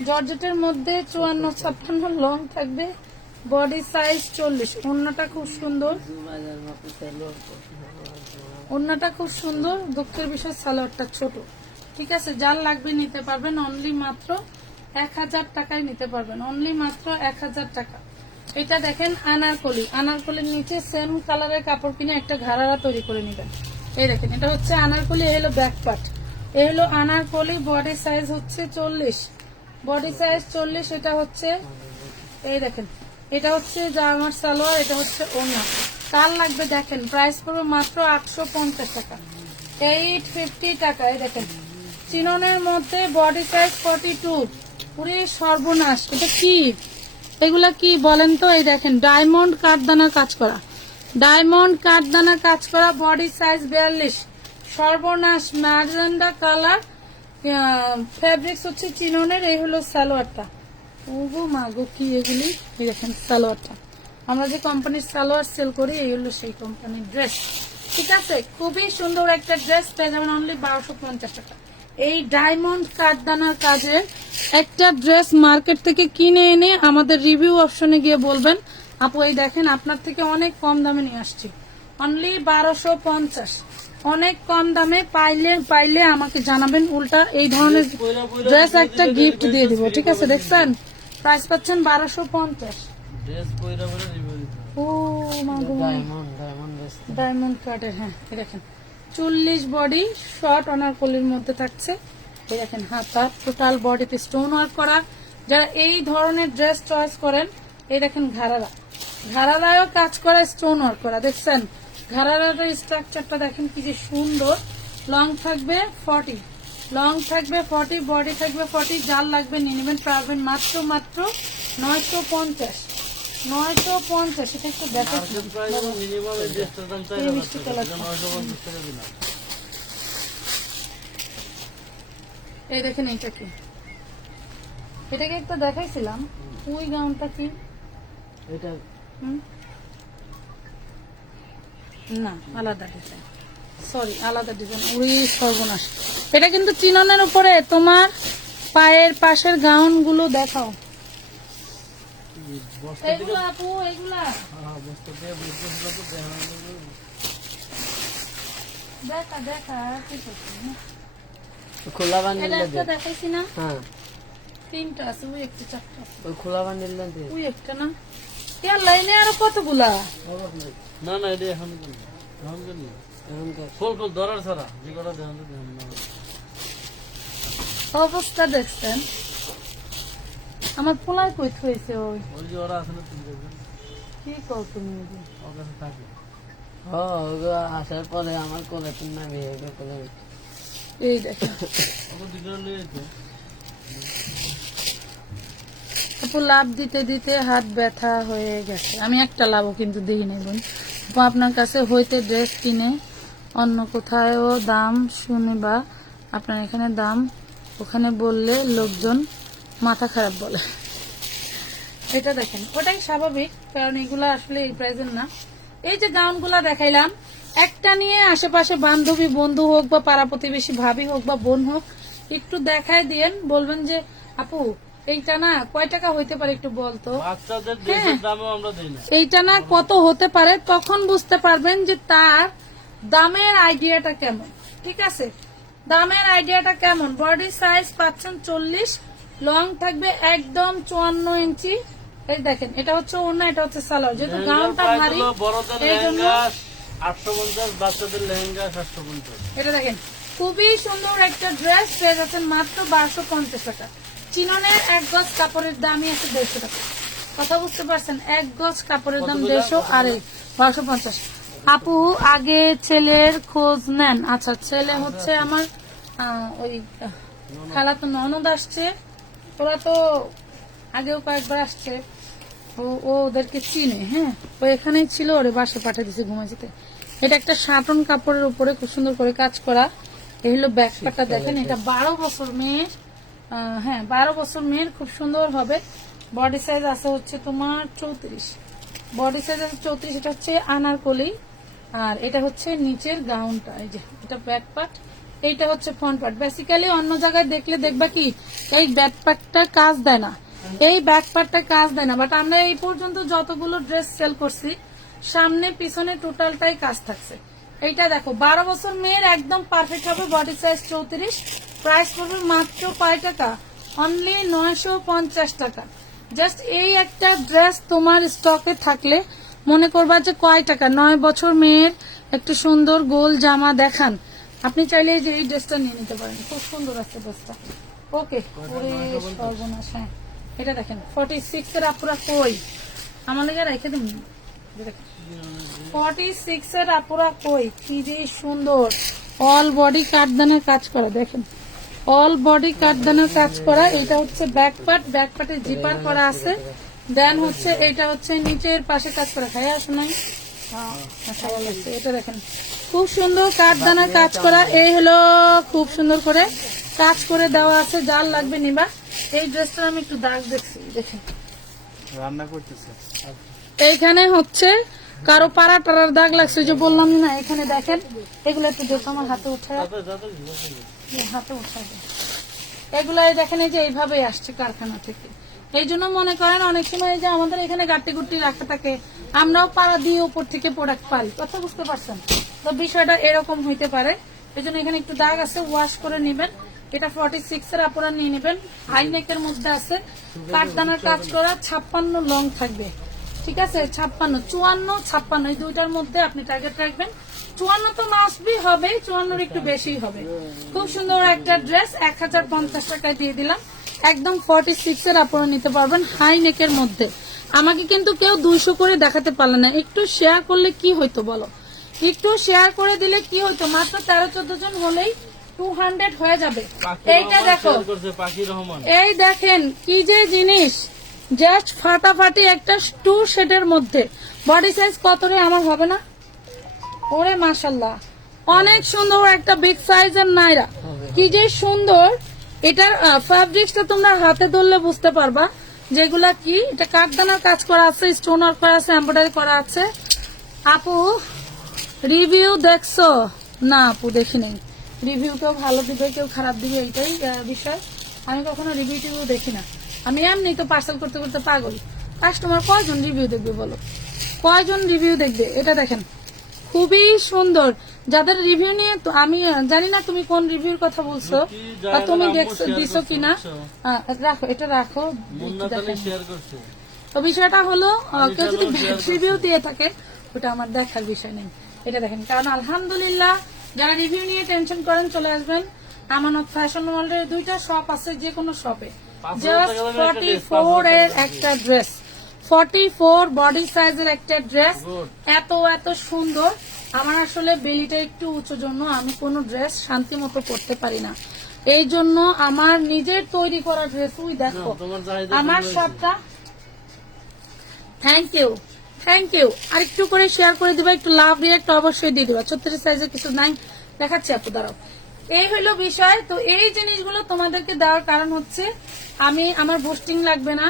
জর্জেটের মধ্যে 54-56 লং থাকবে, বডি সাইজ 40। ওড়নাটা খুব সুন্দর, ওড়নাটা খুব সুন্দর। দুঃখের বিষয় সালোয়ারটা ছোট। ঠিক আছে, যার লাগবে নিতে পারবেন। অনলি মাত্র 1000 টাকায় নিতে পারবেন। অনলি মাত্র 1000 টাকা। এটা দেখেন আনারকলি। আনারকলির নিচে সেম কালারের কাপড় কিনে একটা ঘাড়ারা তৈরি করে নেবেন। এই দেখেন এটা হচ্ছে আনারকলি, এই হলো ব্যাক পার্ট। এই হলো আনারকলি, বডি সাইজ হচ্ছে 40। Body size 40। এটা হচ্ছে, এই দেখেন এটা হচ্ছে জামার সালোয়ার, এটা হচ্ছে ওড়না। তার লাগবে দেখেন প্রাইস পড়বে মাত্র 850 টাকা, 850 টাকা। এই দেখেন চিননের মধ্যে বডি সাইজ 42। পুরো সর্বনাশ, এটা কি, এগুলা কি বলেন তো? এই দেখেন ডায়মন্ড কাঠদানা কাজ করা, ডায়মন্ড কাঠদানা কাজ করা, বডি সাইজ 42। সর্বনাশ, ম্যাজেন্ডা কালার, ফেব্রিক্স হচ্ছে চিননের। এই হলো সালোয়ারটা। ওগো মাগো কি এগুলি। এই দেখেন সালোয়ারটা, আমরা যে কোম্পানির সালোয়ার সেল করি এই হলো সেই কোম্পানির ড্রেস। ঠিক আছে, খুবই সুন্দর একটা ড্রেস পেয়ে যাবেন অনলি 1250 টাকা। এই ডায়মন্ড কাঠদানার কাজে একটা ড্রেস মার্কেট থেকে কিনে এনে আমাদের রিভিউ অপশনে গিয়ে বলবেন আপু এই দেখেন আপনার থেকে অনেক কম দামে নিয়ে আসছি। অনলি 1250, অনেক কম দামে। পাইলে আমাকে জানাবেন। উল্টা এই ধরনের ড্রেস একটা গিফট দিয়ে দিব। ঠিক আছে, দেখছেন প্রাইস পাচ্ছেন 1250। ও মাগো, ডায়মন্ড কাটের। হ্যাঁ এই দেখেন 40 বডি, শর্ট অনারকলির মধ্যে থাকছে। এই দেখেন হাতা, টোটাল বডিতে স্টোন ওয়ার্ক করা। যারা এই ধরনের ড্রেস চয়েস করেন, এই দেখেন ঘাড়ারা, ঘাড়ারায়ও কাজ করা, স্টোন ওয়ার্ক করা। দেখছেন ঘাড়ারার স্ট্রাকচারটা দেখেন কি যে সুন্দর। লং থাকবে 40, লং থাকবে 40, বডি থাকবে 40। যার লাগবে নিয়ে নেবেন, পারবেন মাত্র 950। 950। এটা একটু দেখেন এই দেখেন এইটা কি, এটাকে একটা দেখাইছিলাম। ওই গাউনটা কি, এটা না আলাদা ডিজাইন, সরি আলাদা ডিজাইন। ওই সর্বনাশ, এটা কিন্তু চিননের উপরে। তোমার পায়ের পাশের গাউন গুলো দেখাও। এগুলো আপু, এগুলা দেখা দেখা কি করছিস না? খোলা বান্ডিল এটা একটা দেখাইছি না? হ্যাঁ, 3টা আছে, ওই একটা 4টা আছে। ওই খোলা বান্ডিল দেন। ওই একটা না, এর লাইনে আরো কতগুলা। না না এটা এখন ফুল ফুল ধরার ছাড়া যে কটা দেখেন তো দেখেন না। অবস্থা দেখছেন আমার পোলায় কই থইছে। ওই ওই যে ওরা আছে না, তুমি দেখবেন কি কও তুমি? ওর কাছে থাকে। ওগুলো আসার পরে আমার কোলে তুমি না বিয়ে করে। এই দেখেন ওকে দুটো নিয়ে যেতে আপু লাভ দিতে দিতে হাত ব্যথা হয়ে গেছে। আমি একটা লাভও কিন্তু দিই নাই বোন। আপু আপনার কাছে হইতে ড্রেস কিনে অন্য কোথায়ও দাম শুনি বা আপনার এখানে দাম ওখানে বললে লোকজন মাথা খারাপ বলে। এটা দেখেন ওটাই স্বাভাবিক, কারণ এগুলা আসলে এই প্রাইজের না। এই যে গাউনগুলা দেখাইলাম, একটা নিয়ে আশেপাশে বান্ধবী বন্ধু হোক বা পাড়া প্রতিবেশী ভাবি হোক বা বোন হোক একটু দেখায় দিয়েন, বলবেন যে আপু এইটা না কয় টাকা হইতে পারে একটু বলতো। বাচ্চাদের ড্রেসের দামও আমরা দেই না। এইটা না কত হতে পারে, তখন বুঝতে পারবেন যে তার দামের আইডিয়াটা কেমন। ঠিক আছে, দামের আইডিয়াটা কেমন। বডি সাইজ পাচ্ছেন 40, লং থাকবে একদম 54 ইঞ্চি। এই দেখেন এটা হচ্ছে ওড়না, এটা হচ্ছে সালোয়ার। যেহেতু গাউনটা ভারী বড়দের এই জন্য লেহেঙ্গা 850, বাচ্চাদের লেহেঙ্গা 750। এটা দেখেন খুবই সুন্দর একটা ড্রেস পেয়ে যাচ্ছেন মাত্র 1250 টাকা। চিননের 1 গজ কাপড়ের দামই আছে 150 টাকা। কথা বুঝতে পারছেন? 1 গজ কাপড়ের দাম 150 আর 1250। আপু আগে ছেলের খোঁজ নেন? আচ্ছা, ছেলে হচ্ছে আমার ওই খালাতো ননদ আসছে, ওরা তো আগেও কয়েকবার আসছে, ও ওদেরকে চিনে। হ্যাঁ, ও এখানেই ছিল, ওরে বাসা পাঠিয়ে দিছে ঘুমাইতে। এটা একটা শাটন কাপড়ের উপরে খুব সুন্দর করে কাজ করা। এই হলো ব্যাকপার্টটা, দেখেন এটা 12 বছর মেয়ের। হ্যাঁ, 12 বছর মেয়ের, খুব সুন্দর হবে। বডি সাইজ আছে হচ্ছে তোমার 34, বডি সাইজ আছে 34। এটা হচ্ছে আনারকলি, আর এটা হচ্ছে নিচের গাউনটা। এই যে এটা ব্যাক পার্ট, এইটা হচ্ছে ফ্রন্ট পার্ট। বেসিক্যালি অন্য জায়গায় দেখলে দেখবা কি এই ব্যাক পার্টটা কাজ দেয় না, এই ব্যাক পার্টটা কাজ দেয় না, বাট আমরা এই পর্যন্ত যতগুলো ড্রেস সেল করছি সামনে পিছনে টোটালটাই কাজ থাকছে। এইটা দেখো 12 বছর মেয়ের, একদম পারফেক্ট হবে। বডি সাইজ 34, প্রাইস পড়বে মাত্র কয় টাকা? অনলি 950 টাকা। জাস্ট এই একটা ড্রেস তোমার স্টকে থাকলে মনে করবা যে কয় টাকা। 9 বছর মেয়ের একটু সুন্দর গোল জামা দেখান, আপনি চাইলে যে এই ড্রেসটা নিয়ে নিতে পারেন, খুব সুন্দর আছে ড্রেসটা। ওকে, ওরে সর্বনাশ। হ্যাঁ, এটা দেখেন 46 এর আপুরা কই, আমার লেগে রেখে দিন। 46 এর আপুরা কই, কি যে সুন্দর অল বডি কাটদানের কাজ করা, দেখেন অল বডি কাটদানের কাজ করা। এটা হচ্ছে ব্যাক পার্ট, ব্যাক পার্টে জিপার করা আছে। দেন হচ্ছে এটা হচ্ছে নিচের পাশে কাজ করা। খাই আসো নাই, এটা দেখেন খুব সুন্দর কাঠদানার কাজ করা। এই হলো খুব সুন্দর করে কাজ করে দেওয়া আছে, যার লাগবে নিবা। এই ড্রেসটা আমি একটু দাগ দেখছি, দেখেন রান্না করতেছে এইখানে হচ্ছে কারো পাড়া টাড়ার দাগ লাগছে, যে বললাম না। এখানে দেখেন, এগুলো একটু দেখো আমার হাতে উঠে, হাতে উঠাবে। এগুলো দেখেন এই যে এইভাবে আসছে কারখানা থেকে। এই জন্য মনে করেন অনেক সময় এই যে আমাদের এখানে গাট্টি গুট্টি রাখা থাকে, আমরাও পাড়া দিয়ে উপর থেকে প্রোডাক্ট পাই। কথা বুঝতে পারছেন? তো বিষয়টা এরকম হইতে পারে। এই জন্য এখানে একটু দাগ আছে, ওয়াশ করে নেবেন। এটা 46 এর আপনারা নিয়ে নেবেন। হাই নেকের মধ্যে আছে, কাঠদানার কাজ করা, 56 লং থাকবে। ঠিক আছে, 56, 54, 56 এই দুইটার মধ্যে আপনি টার্গেট রাখবেন। 54 তো মাস্টবি হবে, 54 একটু বেশি হবে। খুব সুন্দর একটা ড্রেস 1050 টাকায় দিয়ে দিলাম। একদম 46 এর আপনারা নিতে পারবেন, হাই নেকের মধ্যে। আমাকে কিন্তু কেউ 200 করে দেখাতে পারলে না, একটু শেয়ার করলে কি হইতো বলো? একটু শেয়ার করে দিলে কি হইতো? মাত্র 13-14 জন হলেই 200 হয়ে যাবে। এইটা দেখো, এই দেখেন কি যে জিনিস, জাস্ট ফাটাফাটি একটা 2 শেডের মধ্যে। বডি সাইজ কত রে? আমার হবে না? ওরে মাশাল্লাহ, অনেক সুন্দর একটা বিগ সাইজের নাইরা, কি যে সুন্দর। এটার ফ্যাব্রিক্সটা তোমরা হাতে ধরলে বুঝতে পারবা যেগুলা কি। এটা কাঠদানার কাজ করা আছে, স্টোন ওয়ার্ক করা আছে, এমব্রয়ডারি করা আছে। আপু রিভিউ দেখছো? না আপু দেখি নেই। রিভিউ কেউ ভালো দিবে, কেউ খারাপ দিবে, এইটাই বিষয়। আমি কখনো রিভিউ টিভিউ দেখি না। আমি এমনি তো পার্সেল করতে করতে পাগল। কাস্টমার কয়জন রিভিউ দেখবে বলো? কয়জন রিভিউ দেখবে? এটা দেখেন খুবই সুন্দর। যাদের রিভিউ নিয়ে তো আমি জানি না তুমি কোন রিভিউর কথা বলছো, বা তুমি দিছো কিনা। রাখো, এটা রাখো। তো বিষয়টা হলো কেউ যদি রিভিউ দিয়ে থাকে ওটা আমার দেখার বিষয় নেই। এটা দেখেন, কারণ আলহামদুলিল্লাহ যারা রিভিউ নিয়ে টেনশন করেন চলে আসবেন আমানত ফ্যাশন ওয়ার্ল্ডের 2টা শপ আছে, যে কোনো শপে। জাস্ট 44 এর একটা ড্রেস, 44 বডি সাইজের একটা ড্রেস, এত এত সুন্দর। আমার আসলে বেলিটা একটু উঁচু জন্য আমি কোনো ড্রেস শান্তি মতো পরতে পারি না, এই জন্য আমার নিজের তৈরি করা ড্রেস। উই দেখো আমার সবটা। Thank you, thank you. আর একটু করে শেয়ার করে দিবা, একটু লাভ রিয়েক্ট অবশ্যই দিয়ে দিবা। 36 সাইজের কিছু নাই, দেখাচ্ছি আপু, দাঁড়াও। এই হলো বিষয়। তো এই জিনিসগুলো তোমাদেরকে দেওয়ার কারণ হচ্ছে আমার বুস্টিং লাগবে না,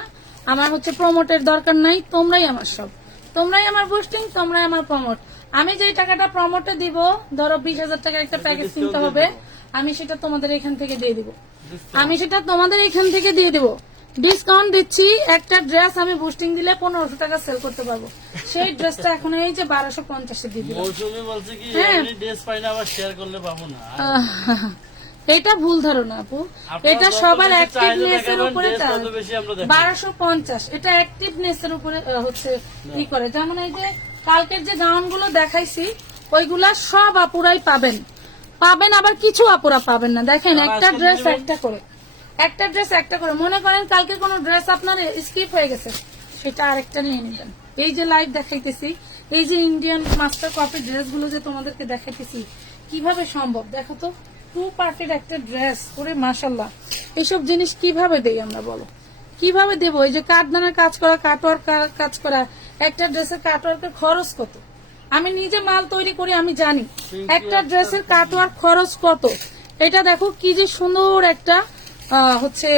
আমার হচ্ছে প্রমোটের দরকার নাই। তোমরাই আমার সব, তোমরাই আমার বুস্টিং, তোমরাই আমার প্রমোট। আমি যে টাকাটা প্রমোটে দিব, ধরো 20,000 টাকার একটা প্যাকেজ কিনতে হবে, আমি সেটা তোমাদের এখান থেকে দিয়ে দিব। ডিসকাউন্ট দিচ্ছি। একটা ড্রেস আমি বুস্টিং দিলে 1500 টাকা সেল করতে পারবো, সেই ড্রেসটা এখন এই যে 1250 দিয়ে দিলাম। এটা ভুল ধারণা আপু, এটা সবার অ্যাক্টিভনেস এর উপরে 1250। এটা অ্যাক্টিভনেস এর উপরে হচ্ছে ই করে। যেমন এই যে কালকের যে গাউন গুলো দেখাইছি ওইগুলা সব আপুরাই পাবেন পাবেন, আবার কিছু আপুরা পাবেন না। দেখেন আর একটা আজকে ড্রেস নেবেন? একটা ড্রেস একটা করে, মনে করেন কালকে কোনো ড্রেস আপনার স্কিপ হয়ে গেছে, সেটা আরেকটা নিয়ে নেবেন। এই যে লাইভ দেখাইতেছি, এই যে ইন্ডিয়ান মাস্টার কপি ড্রেস গুলো যে তোমাদেরকে দেখাইতেছি, কিভাবে সম্ভব দেখো তো। 2 পার্টির একটা ড্রেস, ওরে মাশাল্লাহ, এইসব জিনিস কিভাবে দেই আমরা বলো, কিভাবে দেবো? এই যে কাঠদানার কাজ করা, কাটওয়ার্ক কাজ করা, একটা ড্রেসের কাটওয়ার্কের খরচ কত? আমি নিজে মাল তৈরি করি, আমি জানি একটা ড্রেসের কাটওয়ার্ক খরচ কত। এটা দেখো কি যে সুন্দর একটা হচ্ছে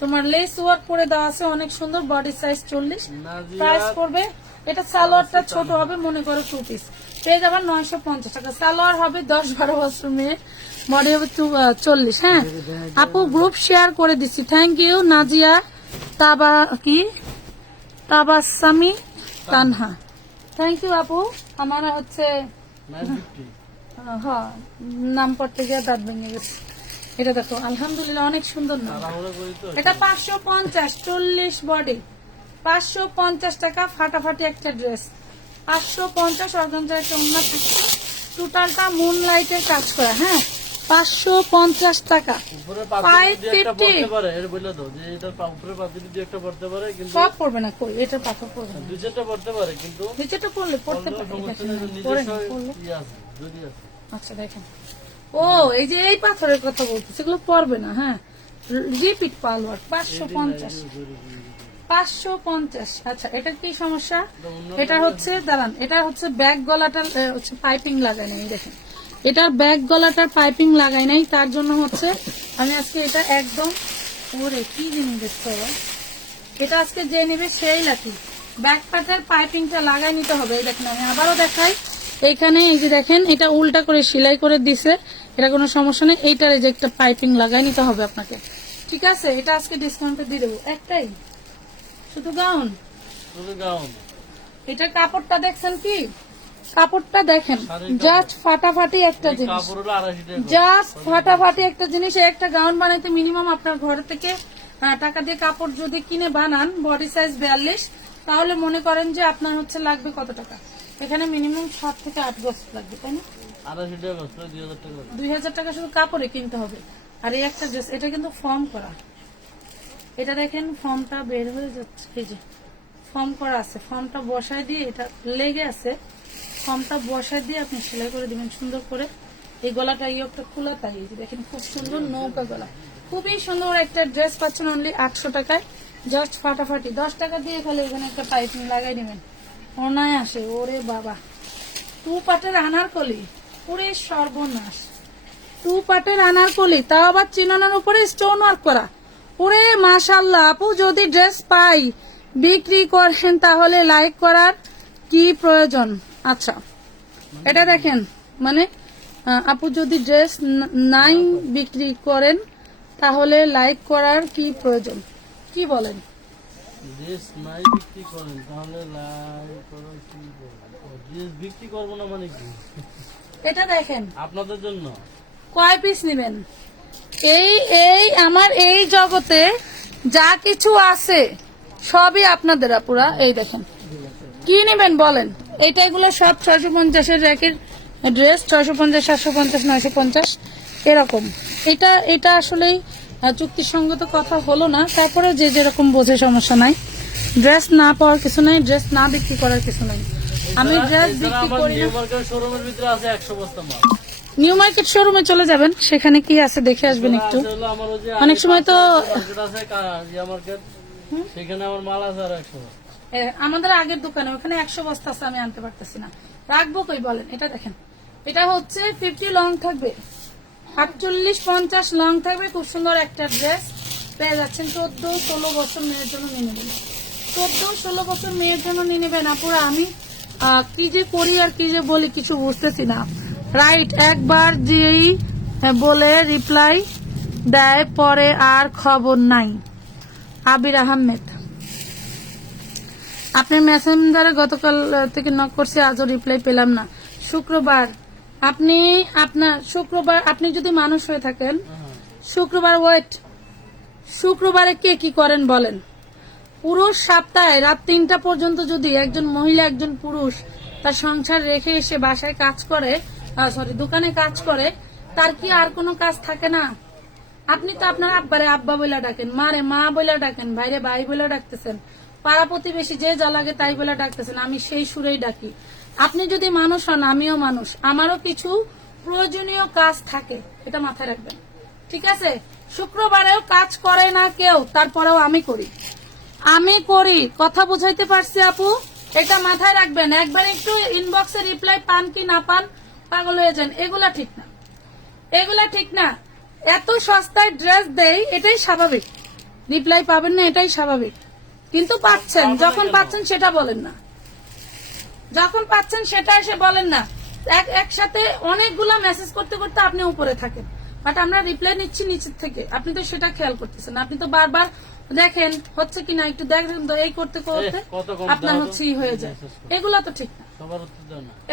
তোমার লেস ওয়ার্ক করে দেওয়া আছে, অনেক সুন্দর, বডি সাইজ 40, নাজিয়া প্রাইস করবে, এটা সালোয়ারটা ছোট হবে, মনে করো 2 পিস, পেয়ে যাবার 950 টাকা। সালোয়ার হবে 10-12 বছর মেয়ে, বডি হবে 40। হ্যাঁ আপু, গ্রুপ শেয়ার করে দিচ্ছি, thank you Nazia Tabasami Tanha, thank you আপু। আমার হচ্ছে 950 হ্যাঁ, নাম পড়তে গিয়ে দাঁত ভেঙে গেছে। এটা দেখো আলহামদুলিল্লাহ অনেক সুন্দর নাম। তাড়াহুড়ো করি তো। এটা 550, 40 বডি, 550 টাকা, ফাটাফাটি একটা ড্রেস, 550 অর্গানজার একটা অন্য থাকছে, টোটালটা মুন লাইটের কাজ করা। হ্যাঁ 550 টাকা, উপরে পাপড়ি দিয়ে একটা 550 পড়তে পারে, এর বললে তো যে এটা উপরে পাপড়ি দিয়ে একটা পড়তে পারে, কিন্তু সব পড়বে না, কই এটার পাথর পড়বে না, 2-4টা পড়তে পারে, কিন্তু নিচেটা পড়লে পড়তে পারে, সমস্যা দেখেন নেই, না, পড়ে নিজস্ব না, পড়লে। ইয়ে আছে, যদি আছে। আচ্ছা দেখেন, ও এই যে এই পাথরের কথা বলতেছে, এগুলো পড়বে না। হ্যাঁ রিপিট পালওয়ার 550, 550। আচ্ছা এটা কি সমস্যা? এটা হচ্ছে দাঁড়ান, এটা হচ্ছে ব্যাক গলাটার হচ্ছে পাইপিং লাগাই নাই, দেখেন এটার ব্যাক গলাটার পাইপিং লাগাই নাই, তার জন্য হচ্ছে আমি আজকে এটা একদম, ওরে কি জিনিস দেখতে হবে, এটা আজকে যে নেবে সেই লাকি ব্যাক পার্টের পাইপিংটা লাগাই নিতে হবে। এই দেখেন আমি আবারও দেখাই, এইখানে এই যে দেখেন এটা উল্টা করে সেলাই করে দিছে, এটা কোনো সমস্যা নেই, এইটার এই যে একটা পাইপিং লাগাই নিতে হবে আপনাকে, ঠিক আছে? এটা আজকে ডিসকাউন্টে দিয়ে দেবো, একটাই শুধু গাউন। শুধু গাউন। এটা কাপড়টা দেখছেন কি, কাপড়টা দেখেন, জাস্ট ফাটাফাটি একটা জিনিস, কাপড় হলো 250 টাকা। জাস্ট ফাটাফাটি একটা জিনিস। এই একটা গাউন বানাইতে মিনিমাম আপনার ঘর থেকে টাকা দিয়ে কাপড় যদি কিনে বানান, বডি সাইজ 42, তাহলে মনে করেন যে আপনার হচ্ছে লাগবে কত টাকা, এখানে মিনিমাম 7 থেকে 8 গজ লাগবে, তাই না? 250 টাকা কষ্ট, 2000 টাকা। 2000 টাকা শুধু কাপড়ে কিনতে হবে। আর এই একটা ড্রেস, এটা কিন্তু ফর্ম করা, এটা দেখেন ফর্মটা বের হয়ে যাচ্ছে, এই যে ফর্ম করা আছে, ফর্মটা বসায় দিয়ে, এটা লেগে আছে, ফর্মটা বসায় দিয়ে আপনি সেলাই করে দিবেন সুন্দর করে। এই গলাটা ইয়োগটা খোলা, তাই এই যে দেখেন খুব সুন্দর নৌকা গলা, খুবই সুন্দর একটা ড্রেস পাচ্ছেন অনলি 800 টাকায়, জাস্ট ফাটাফাটি। 10 টাকা দিয়ে খালি এখানে একটা পাইপিং লাগাই দিবেন, অনায় আসে। ওরে বাবা, 2 পাটের আনারকলি, পুরে সর্বনাশ, 2 পাটের আনারকলি, তাও আবার চিনানোর উপরে স্টোন ওয়ার্ক করা, পুরে মাশাআল্লাহ। আপু যদি ড্রেস পাই বিক্রি করেন তাহলে লাইক করার কি প্রয়োজন? আচ্ছা এটা দেখেন, মানে আপু যদি ড্রেস নাই বিক্রি করেন তাহলে লাইক করার কি প্রয়োজন, কি বলেন? ড্রেস নাই বিক্রি করেন তাহলে লাইক করো, কি বলবো? ড্রেস বিক্রি করবো না মানে কি? এটা দেখেন আপনাদের জন্য কয় পিস নেবেন? এই এই আমার এই জগতে যা কিছু আছে সবই আপনাদের আপুরা। এই দেখেন কি নেবেন বলেন? এটা এগুলো সব 650-এর র্যাকের ড্রেস, 650, 750, 950 এরকম। এটা এটা আসলেই চুক্তিসঙ্গত কথা হলো না, তারপরে যে যেরকম বোঝে সমস্যা নাই। ড্রেস না পাওয়ার কিছু নাই, ড্রেস না বিক্রি করার কিছু নাই। আমি ড্রেস বিক্রি আমার করি নিউ না। মার্কেট শোরুমের ভিতরে আছে 100 বস্তা মাল। নিউ মার্কেট শোরুমে চলে যাবেন, সেখানে কি আছে দেখে আসবেন একটু। আছে হলো আমার ওই যে অনেক সময় তো মার্কেট আছে, জিয়া মার্কেট, সেখানে আমার মাল আছে আর 100 বস্তা। আমাদের আগের দোকানে ওখানে 100 বস্তা আছে, আমি আনতে পারতেছি না, রাখবো কই বলেন? এটা দেখেন, এটা হচ্ছে 50 লং থাকবে, 48-50 লং থাকবে, খুব সুন্দর একটা ড্রেস পেয়ে যাচ্ছেন। 14-16 বছর মেয়ের জন্য নিয়ে নেবেন, 14-16 বছর মেয়ের জন্য নিয়ে নেবেন আপুরা। আমি কি যে করি আর কি যে বলি কিছু বুঝতেছি না। রাইট, একবার যেই বলে রিপ্লাই দেয় পরে আর খবর নাই। আবির আহমেদ, আপনি মেসেঞ্জারে গতকাল থেকে নক করছি, আজও রিপ্লাই পেলাম না। শুক্রবার আপনি যদি মানুষ হয়ে থাকেন, শুক্রবার ওয়েট, শুক্রবারে কে কি করেন বলেন? পুরো সপ্তাহে রাত 3টা পর্যন্ত যদি একজন মহিলা, একজন পুরুষ তার সংসার রেখে এসে বাসায় কাজ করে, দোকানে কাজ করে, তার কি আর কোনো কাজ থাকে না? আপনি তো আপনার আব্বারে আব্বা বলে ডাকেন, মারে মা বলে ডাকেন, ভাইরে ভাই বলে ডাকতেছেন, পাড়া প্রতিবেশী যে যা লাগে তাই বলে ডাকতেছেন, আমি সেই সুরেই ডাকি। আপনি যদি মানুষ হন, আমিও মানুষ, আমারও কিছু প্রয়োজনীয় কাজ থাকে, এটা মাথায় রাখবেন, ঠিক আছে? শুক্রবারেও কাজ করে না কেউ, তারপরেও আমি করি। কথা বুঝাইতে পারছি আপু? এটা মাথায় রাখবেন। একবার একটু ইনবক্সে রিপ্লাই পান কি না পান, পাগল হয়ে যান। এগুলা ঠিক না। এত সস্তায় ড্রেস দেই, এটাই স্বাভাবিক। রিপ্লাই পাবেন না, এটাই স্বাভাবিক। কিন্তু পাচ্ছেন, যখন পাচ্ছেন সেটা বলেন না, যখন পাচ্ছেন সেটা এসে বলেন না। একসাথে অনেকগুলা মেসেজ করতে করতে আপনি উপরে থাকেন, বাট আমরা রিপ্লাই নিচ্ছি নিচের থেকে, আপনি তো সেটা খেয়াল করতেছেন। আপনি তো বারবার দেখেন হচ্ছে কিনা, একটু দেখেন তো, এই করতে করতে আপনার হচ্ছে হয়ে যায়। এগুলা তো ঠিক না।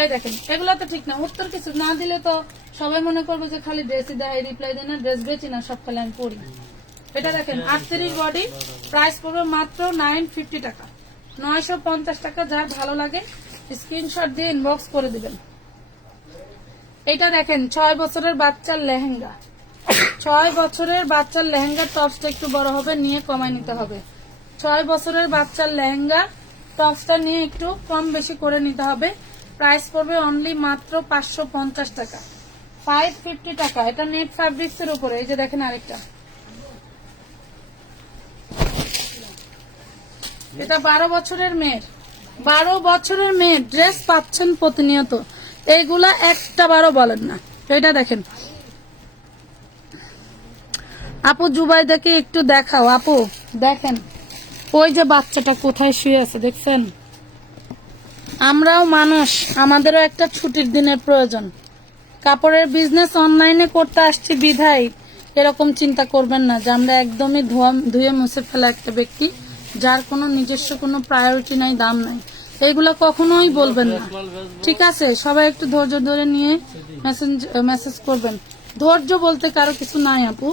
এই দেখেন, এগুলা তো ঠিক না। উত্তর কিছু না দিলে তো সবাই মনে করবে যে খালি ড্রেসই দেয়, রিপ্লাই দেয় না, ড্রেস বেচি না, সব খালি আমি পড়ি। এটা দেখেন 38 বডি, প্রাইস পড়বে মাত্র 950 টাকা, 950 টাকা। যার ভালো লাগে স্ক্রিনশট দিয়ে ইনবক্স করে দিবেন। এটা দেখেন 6 বছরের বাচ্চার লেহেঙ্গা, 6 বছরের বাচ্চার লেহেঙ্গার টপসটা একটু বড় হবে, নিয়ে কমায় নিতে হবে। 6 বছরের বাচ্চার লেহেঙ্গা টপসটা নিয়ে একটু কম বেশি করে নিতে হবে। প্রাইস পড়বে অনলি মাত্র 550 টাকা, 550 টাকা। এটা নেট ফ্যাব্রিক্স এর উপরে। এই যে দেখেন আরেকটা, এটা 12 বছরের মেয়ের ড্রেস পাচ্ছেন প্রতিনিয়ত, এইগুলা একটা বারও বলেন না। এটা দেখেন আপু, জুবাইদাকে একটু দেখাও আপু। দেখেন ওই যে বাচ্চাটা কোথায় শুয়ে আছে, দেখছেন? আমরাও মানুষ, আমাদেরও একটা ছুটির দিনের প্রয়োজন। কাপড়ের বিজনেস অনলাইনে করতে আসছি বিধায় এরকম চিন্তা করবেন না যে আমরা একদমই ধুয়ে মুছে ফেলা একটা ব্যক্তি, যার কোনো নিজস্ব কোনো প্রায়োরিটি নাই, দাম নাই। এইগুলো কখনোই বলবেন না, ঠিক আছে? সবাই একটু ধৈর্য ধরে নিয়ে মেসেজ করবেন। ধৈর্য বলতে কারো কিছু নাই আপু।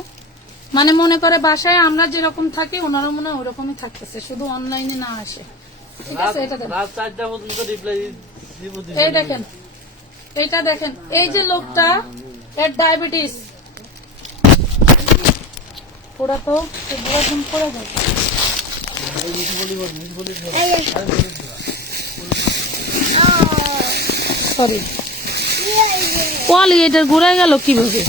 মানে মনে করে বাসায় আমরা যেরকম থাকি ওনারা মনে হয় ওরকমই থাকতেছে, শুধু অনলাইনে না আসে, ঠিক আছে? এটা দেখেন, এই দেখেন, এটা দেখেন, এই যে লোকটা, এর ডায়াবেটিস, ওরা তো একদম পড়ে যায়। সরি, এটার ঘুরাই গেল কিভাবে?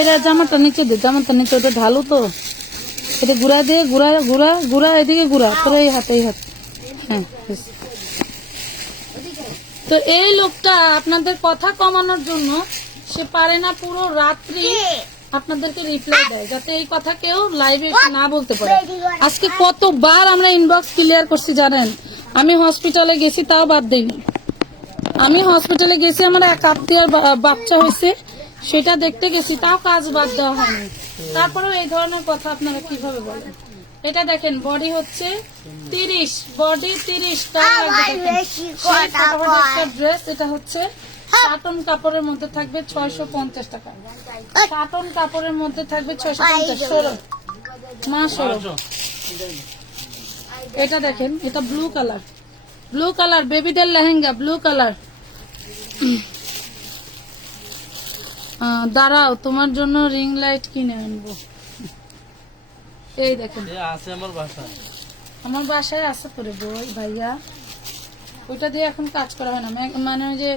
এটা জামাটা নিচে দে, জামাটা নিচে, ওটা ঢালু তো, এটা ঘুরা দিয়ে ঘুরা এদিকে ঘুরা, তোর এই হাত হ্যাঁ। তো এই লোকটা আপনাদের কথা কমানোর জন্য সে পারে না পুরো রাত্রি আপনাদেরকে রিপ্লাই দেয়, যাতে এই কথা কেউ লাইভে না বলতে পারে। আজকে কতবার আমরা ইনবক্স ক্লিয়ার করছি জানেন? আমি হসপিটালে গেছি, তাও বাদ দিইনি। আমি হসপিটালে গেছি, আমার এক আত্মীয়ার বাচ্চা হয়েছে, সেটা দেখতে গেছি, তাও কাজ বাদ দেওয়া হয়নি। তারপরেও এই ধরনের কথা আপনারা কিভাবে বলেন? এটা দেখেন, বডি হচ্ছে 30, বডি 30, ড্রেস। এটা হচ্ছে শাটন কাপড়ের মধ্যে থাকবে 650 টাকা, শাটন কাপড়ের মধ্যে থাকবে 650। এটা দেখেন, এটা ব্লু কালার, বেবিদের লেহেঙ্গা, ব্লু কালার। দাঁড়াও, তোমার জন্য রিং লাইট কিনে আনবো। এই দেখেন, আমার বাসায় আছে করে বই ভাইয়া, ওইটা দিয়ে এখন কাজ করা হয় না। মানে ওই যে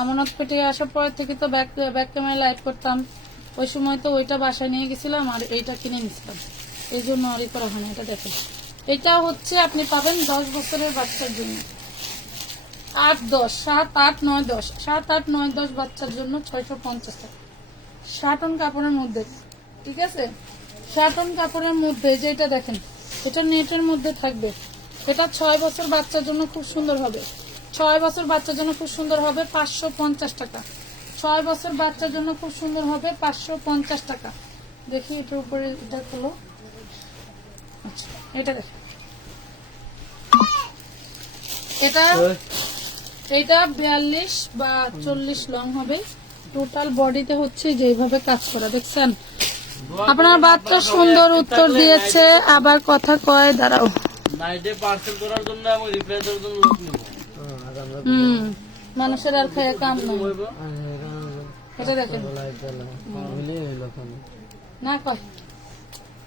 আমানত পেটে আসার পর থেকে তো ব্যাক ক্যামেরা লাইভ করতাম, ওই সময় তো ওইটা বাসায় নিয়ে গেছিলাম আর এইটা কিনে নিছিলাম, এই জন্য আর করা হয় না। এটা দেখেন, এটা হচ্ছে আপনি পাবেন 10 বছরের বাচ্চার জন্য, 8, 10, 7, 8, 9, 10, 7, 8, 9, 10 বাচ্চার জন্য 650 টাকা, শাটন কাপড়ের মধ্যে, ঠিক আছে? শাটন কাপড়ের মধ্যে যেটা দেখেন, এটা নেটের মধ্যে থাকবে। এটা 6 বছর বাচ্চার জন্য খুব সুন্দর হবে, 6 বছর বাচ্চার জন্য খুব সুন্দর হবে, 550 টাকা। 6 বছর বাচ্চার জন্য খুব সুন্দর হবে, 550 টাকা। দেখি এটার উপরে এটা হলো, আচ্ছা এটা দেখেন, এটা 42 বা 40 লং হবে। টোটাল বডিতে হচ্ছে যেভাবে কাজ করা, দেখছেন? আপনার বাচ্চা সুন্দর উত্তর দিয়েছে, আবার কথা কয়, দাঁড়াও, মানুষের আর খায় কাম নাই। এটা দেখেন লাইট জ্বালা মিলে হইলো খালি না কয়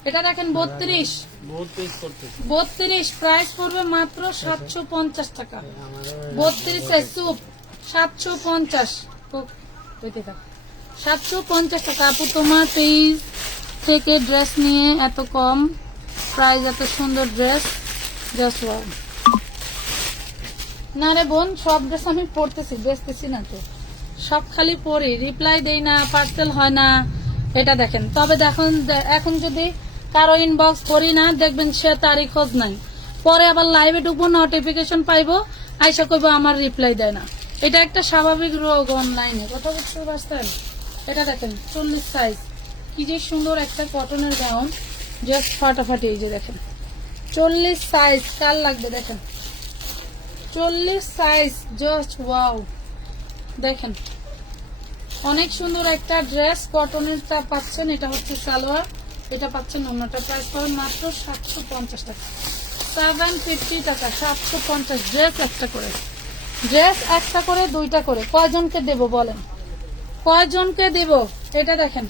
এটা দেখেন 32 বহুত পেজ করতে 32 প্রাইস পড়বে মাত্র 750 টাকা। 32 এর স্যুপ 750 750 টাকা। আপু তোমার পেজ থেকে ড্রেস নিয়ে এত কম প্রাইস, এত সুন্দর ড্রেস, জাস্ট ওয়াও। না রে বোন, সব ড্রেস আমি পরতেছি, বেচতেছি না তো, সব খালি পরি, রিপ্লাই দেই না, পার্সেল হয় না। এটা দেখেন, তবে দেখুন এখন যদি কারো ইনবক্স করি না, দেখবেন সে তারই খোঁজ নাই, পরে আবার লাইভে ঢুকবো, নোটিফিকেশন পাইবো, আইসা কইবো আমার রিপ্লাই দেয় না। এটা একটা স্বাভাবিক রোগ অনলাইনে, কথা বুঝতে পারছেন? এটা দেখেন 40 সাইজ, কি যে সুন্দর একটা কটনের গাউন, জাস্ট ফাটাফাটি। এই যে দেখেন 40 সাইজ, কার লাগবে দেখেন 40 সাইজ, জাস্ট ওয়াও। দেখেন অনেক সুন্দর একটা ড্রেস, কটনেরটা পাচ্ছেন, এটা হচ্ছে সালোয়ার, এটা পাচ্ছেন অন্যটা। প্রাইস পাবেন মাত্র 750 টাকা, 750 টাকা, 750। ড্রেস একটা করে, ড্রেস একটা করে, দুইটা করে, কয়জনকে দেব বলেন, কয়জনকে দেব? এটা দেখেন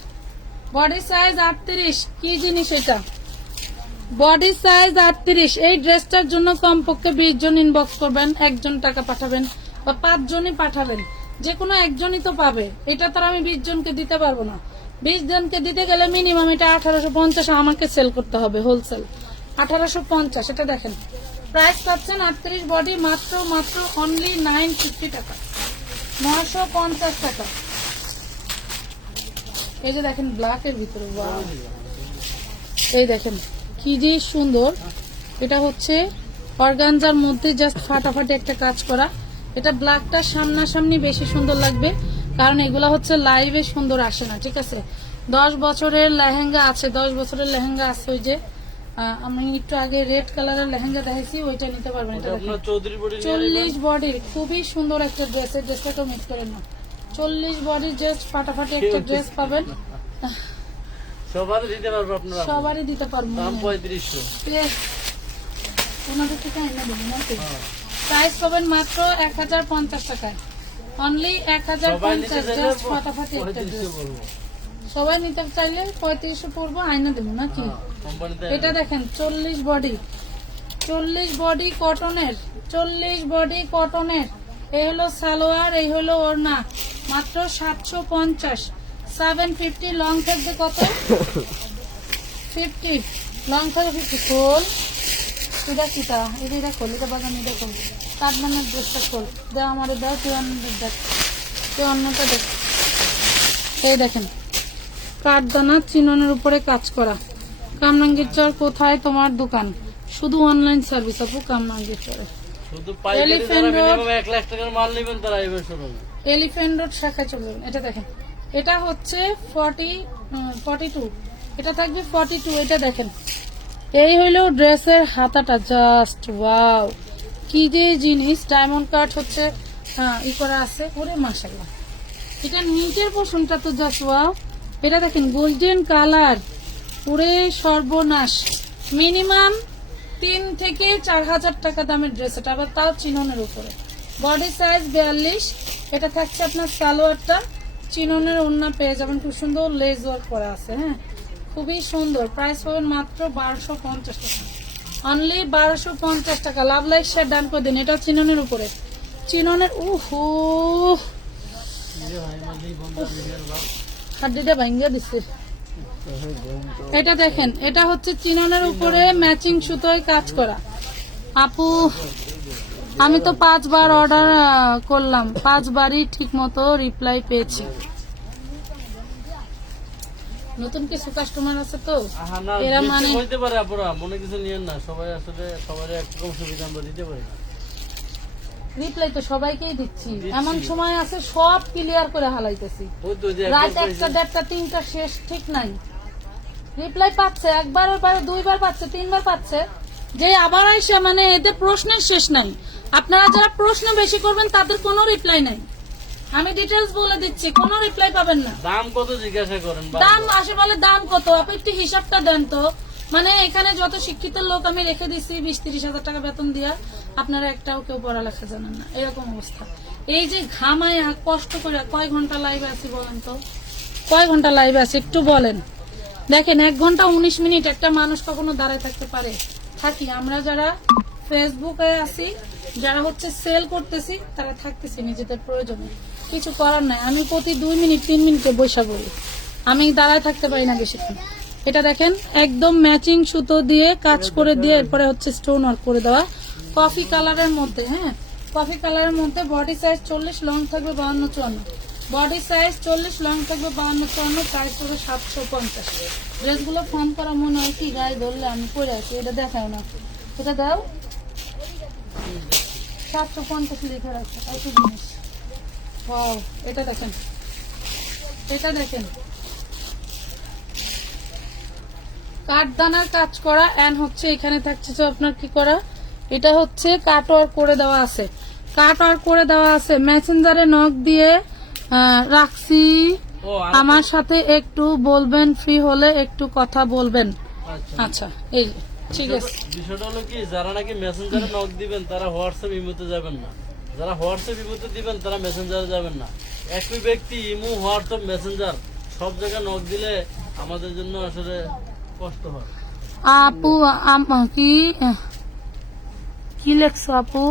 বডি সাইজ 38, কি জিনিস এটা, বডি সাইজ 38। এই ড্রেসটার জন্য কমপক্ষে 20 জন ইনবক্স করবেন, একজন টাকা পাঠাবেন বা 5 জনই পাঠাবেন, যে কোনো একজনই তো পাবে। এটা তো আর আমি 20 জনকে দিতে পারবো না। 20 জনকে দিতে গেলে মিনিমাম এটা 1850 আমাকে সেল করতে হবে, হোলসেল 1850। এটা দেখেন প্রাইস পাচ্ছেন 38 বডি, মাত্র মাত্র অনলি 950 টাকা, 950 টাকা। এই যে দেখেন ব্ল্যাক এর ভিতরে, ওয়াও, এই দেখেন কি যে সুন্দর। এটা হচ্ছে অর্গানজার মধ্যে জাস্ট ফাটাফাটি একটা কাজ করা। এটা ব্ল্যাকটা সামনাসামনি বেশি সুন্দর লাগবে, কারণ এগুলা হচ্ছে লাইভে সুন্দর আসে না, ঠিক আছে? 10 বছরের লেহেঙ্গা আছে, 10 বছরের লেহেঙ্গা আছে। ওই যে আমি একটু আগে রেড কালারের লেহেঙ্গা দেখাইছি, ওইটা নিতে পারবেন। এটা দেখেন আপনার চৌধুরী বডি 40 বডির খুবই সুন্দর একটা ড্রেস, এই ড্রেসটাকে মিট করেন না। 40 বডির জাস্ট ফাটাফাটি একটা ড্রেস পাবেন, সবারই দিতে পারবো আপনারা, সবারই দিতে পারবো। দাম 3500। ওনাদের থেকে আইনা দেবেন নাকি? প্রাইস পাবেন মাত্র 1050 টাকায়, অনলি 1050। জাস্ট ফাটাফাটি একটা ড্রেস, সবাই নিতে চাইলে 3500 পড়বো, আইনা দেবো নাকি? কোম্পানিতে এটা দেখেন 40 বডি, 40 বডি কটনের, 40 বডি কটনের। এই হলো সালোয়ার, এই হলো ওড়না, মাত্র 750, 750। লং থাকবে কত? 50, লং থাকবে 50। খোল এটা কিটা, এটা খোল, এটা বাগান, এটা খোল, কাটমানের ড্রেসটা খোল, দেও আমার, দাও তুই অন্যদের দেখ, তুই অন্যটা দেখ। এই দেখেন কাঠদানা চিননের উপরে কাজ করা। কামরাঙ্গীর চর কোথায় তোমার দোকান? শুধু অনলাইন সার্ভিস আপু, কামরাঙ্গীর চরে, শুধু পাইকারি যারা মিনিমাম 1 লাখ টাকার মাল নেবেন তারা এবার শোরুমে, এলিফ্যান্ট রোড শাখায় চলে যাবেন। এটা দেখেন, এটা হচ্ছে 42, এটা থাকবে 42। এটা দেখেন, এই হইলো ড্রেসের হাতাটা, জাস্ট ওয়াও, কি যে জিনিস। ডায়মন্ড কাট হচ্ছে ই করা আছে, ওরে মাশাআল্লাহ। এটা নিচের পোর্শনটা তো জাস্ট ওয়াও। এটা দেখেন গোল্ডেন কালার, পুরে সর্বনাশ। মিনিমাম 3 থেকে 4000 টাকা দামের ড্রেস, এটা আবার তাও চিননের উপরে। Body size 42। এটা থাকছে আপনার সালোয়ারটা, চিননের ওড়না পেয়ে যাবেন, খুব সুন্দর লেজ ওয়ার্ক করা আছে, হ্যাঁ, খুবই সুন্দর। প্রাইস পাবেন মাত্র 1250 টাকা, অনলি 1250 টাকা। লাভ লাইক শেয়ার ডান করে দিন। এটা চিননের উপরে, চিননের, উহু হাড্ডিটা ভাঙ্গা দিচ্ছে। এটা দেখেন, এটা হচ্ছে চিননের উপরে ম্যাচিং সুতোয় কাজ করা। আপু আমি তো 5 বার অর্ডার করলাম, 5 বারই ঠিক মতো রিপ্লাই পেয়েছি। নতুন কিছু কাস্টমার আছে তো, আহা না, এরা দিতে মানে হইতে পারে আপুরা, মনে কিছু নিয়েন না, সবাই আসলে সবারই একরকম সুবিধা আমরা দিতে পারি না। রিপ্লাই তো সবাইকেই দিচ্ছি। এমন সময় আছে সব ক্লিয়ার করে হালাইতেছি, ওই তো যে রাত একবার 1টা 1:30 3টা শেষ ঠিক নাই। রিপ্লাই পাচ্ছে, একবার পারে, 2 বার পাচ্ছে, 3 বার পাচ্ছে, যে আবার আইসা, মানে এতে প্রশ্নের শেষ নাই। আপনারা যারা প্রশ্ন বেশি করবেন তাদের কোনো রিপ্লাই নাই, আমি ডিটেলস বলে দিচ্ছি, কোনো রিপ্লাই পাবেন না। দাম কত জিজ্ঞাসা করেন, দাম আসে বলে দাম কত, আপনি একটু হিসাবটা দেন তো। মানে এখানে যত শিক্ষিত লোক আমি রেখে দিচ্ছি 20-30 হাজার টাকা বেতন দিয়া, আপনারা একটাও কেউ পড়ালেখা জানেন না, এরকম অবস্থা। এই যে ঘামায়া কষ্ট করে কয় ঘন্টা লাইভে আছি বলেন তো, কয় ঘন্টা লাইভে আছে একটু বলেন। দেখেন 1 ঘন্টা 19 মিনিট একটা মানুষ কখনো দাঁড়ায় থাকতে পারে? থাকি। আমরা যারা ফেসবুকে আছি, যারা হচ্ছে সেল করতেছি, তারা থাকতেছি নিজেদের প্রয়োজনে, কিছু করার নাই। আমি প্রতি 2 মিনিট 3 মিনিটে বৈশা করি, আমি দাঁড়ায় থাকতে পারি না বেশিক্ষণ। এটা দেখেন একদম ম্যাচিং সুতো দিয়ে কাজ করে দিয়ে এরপরে হচ্ছে স্টোন ওয়ার্ক করে দেওয়া, কফি কালারের মধ্যে। হ্যাঁ, কফি কালারের মধ্যে বডি সাইজ 40, লং থাকবে 52-54। বডি সাইজ 40, লং থাকবে 52-54, প্রাইস হবে 750। ড্রেসগুলো ফর্ম করা মনে হয় কি গায়ে ধরলে আমি পরে আছি, এটা দেখাও না, এটা দাও। 750 লিখে রাখো, এত জিনিস। ওয়াও, এটা দেখেন, এটা দেখেন কাঠদানার কাজ করা, এন্ড হচ্ছে এখানে থাকছে যে আপনার কি করা, এটা হচ্ছে কাট ওয়ার্ক করে দেওয়া আছে, কাট ওয়ার্ক করে দেওয়া আছে। মেসেঞ্জারে নক দিয়ে রাখছি, আমার সাথে একটু বলবেন, ফ্রি হলে একটু কথা বলবেন। আচ্ছা, এই যে, ঠিক আছে। বিষয়টা হলো কি, যারা নাকি মেসেঞ্জারে নক দিবেন তারা হোয়াটসঅ্যাপ ইমোতে যাবেন না, যারা হোয়াটসঅ্যাপ ইমোতে দিবেন তারা মেসেঞ্জারে যাবেন না। একই ব্যক্তি ইমো, হোয়াটসঅ্যাপ, মেসেঞ্জার সব জায়গায় নক দিলে আমাদের জন্য আসলে কষ্ট হয়। আপু কি কি লেখছো আপু?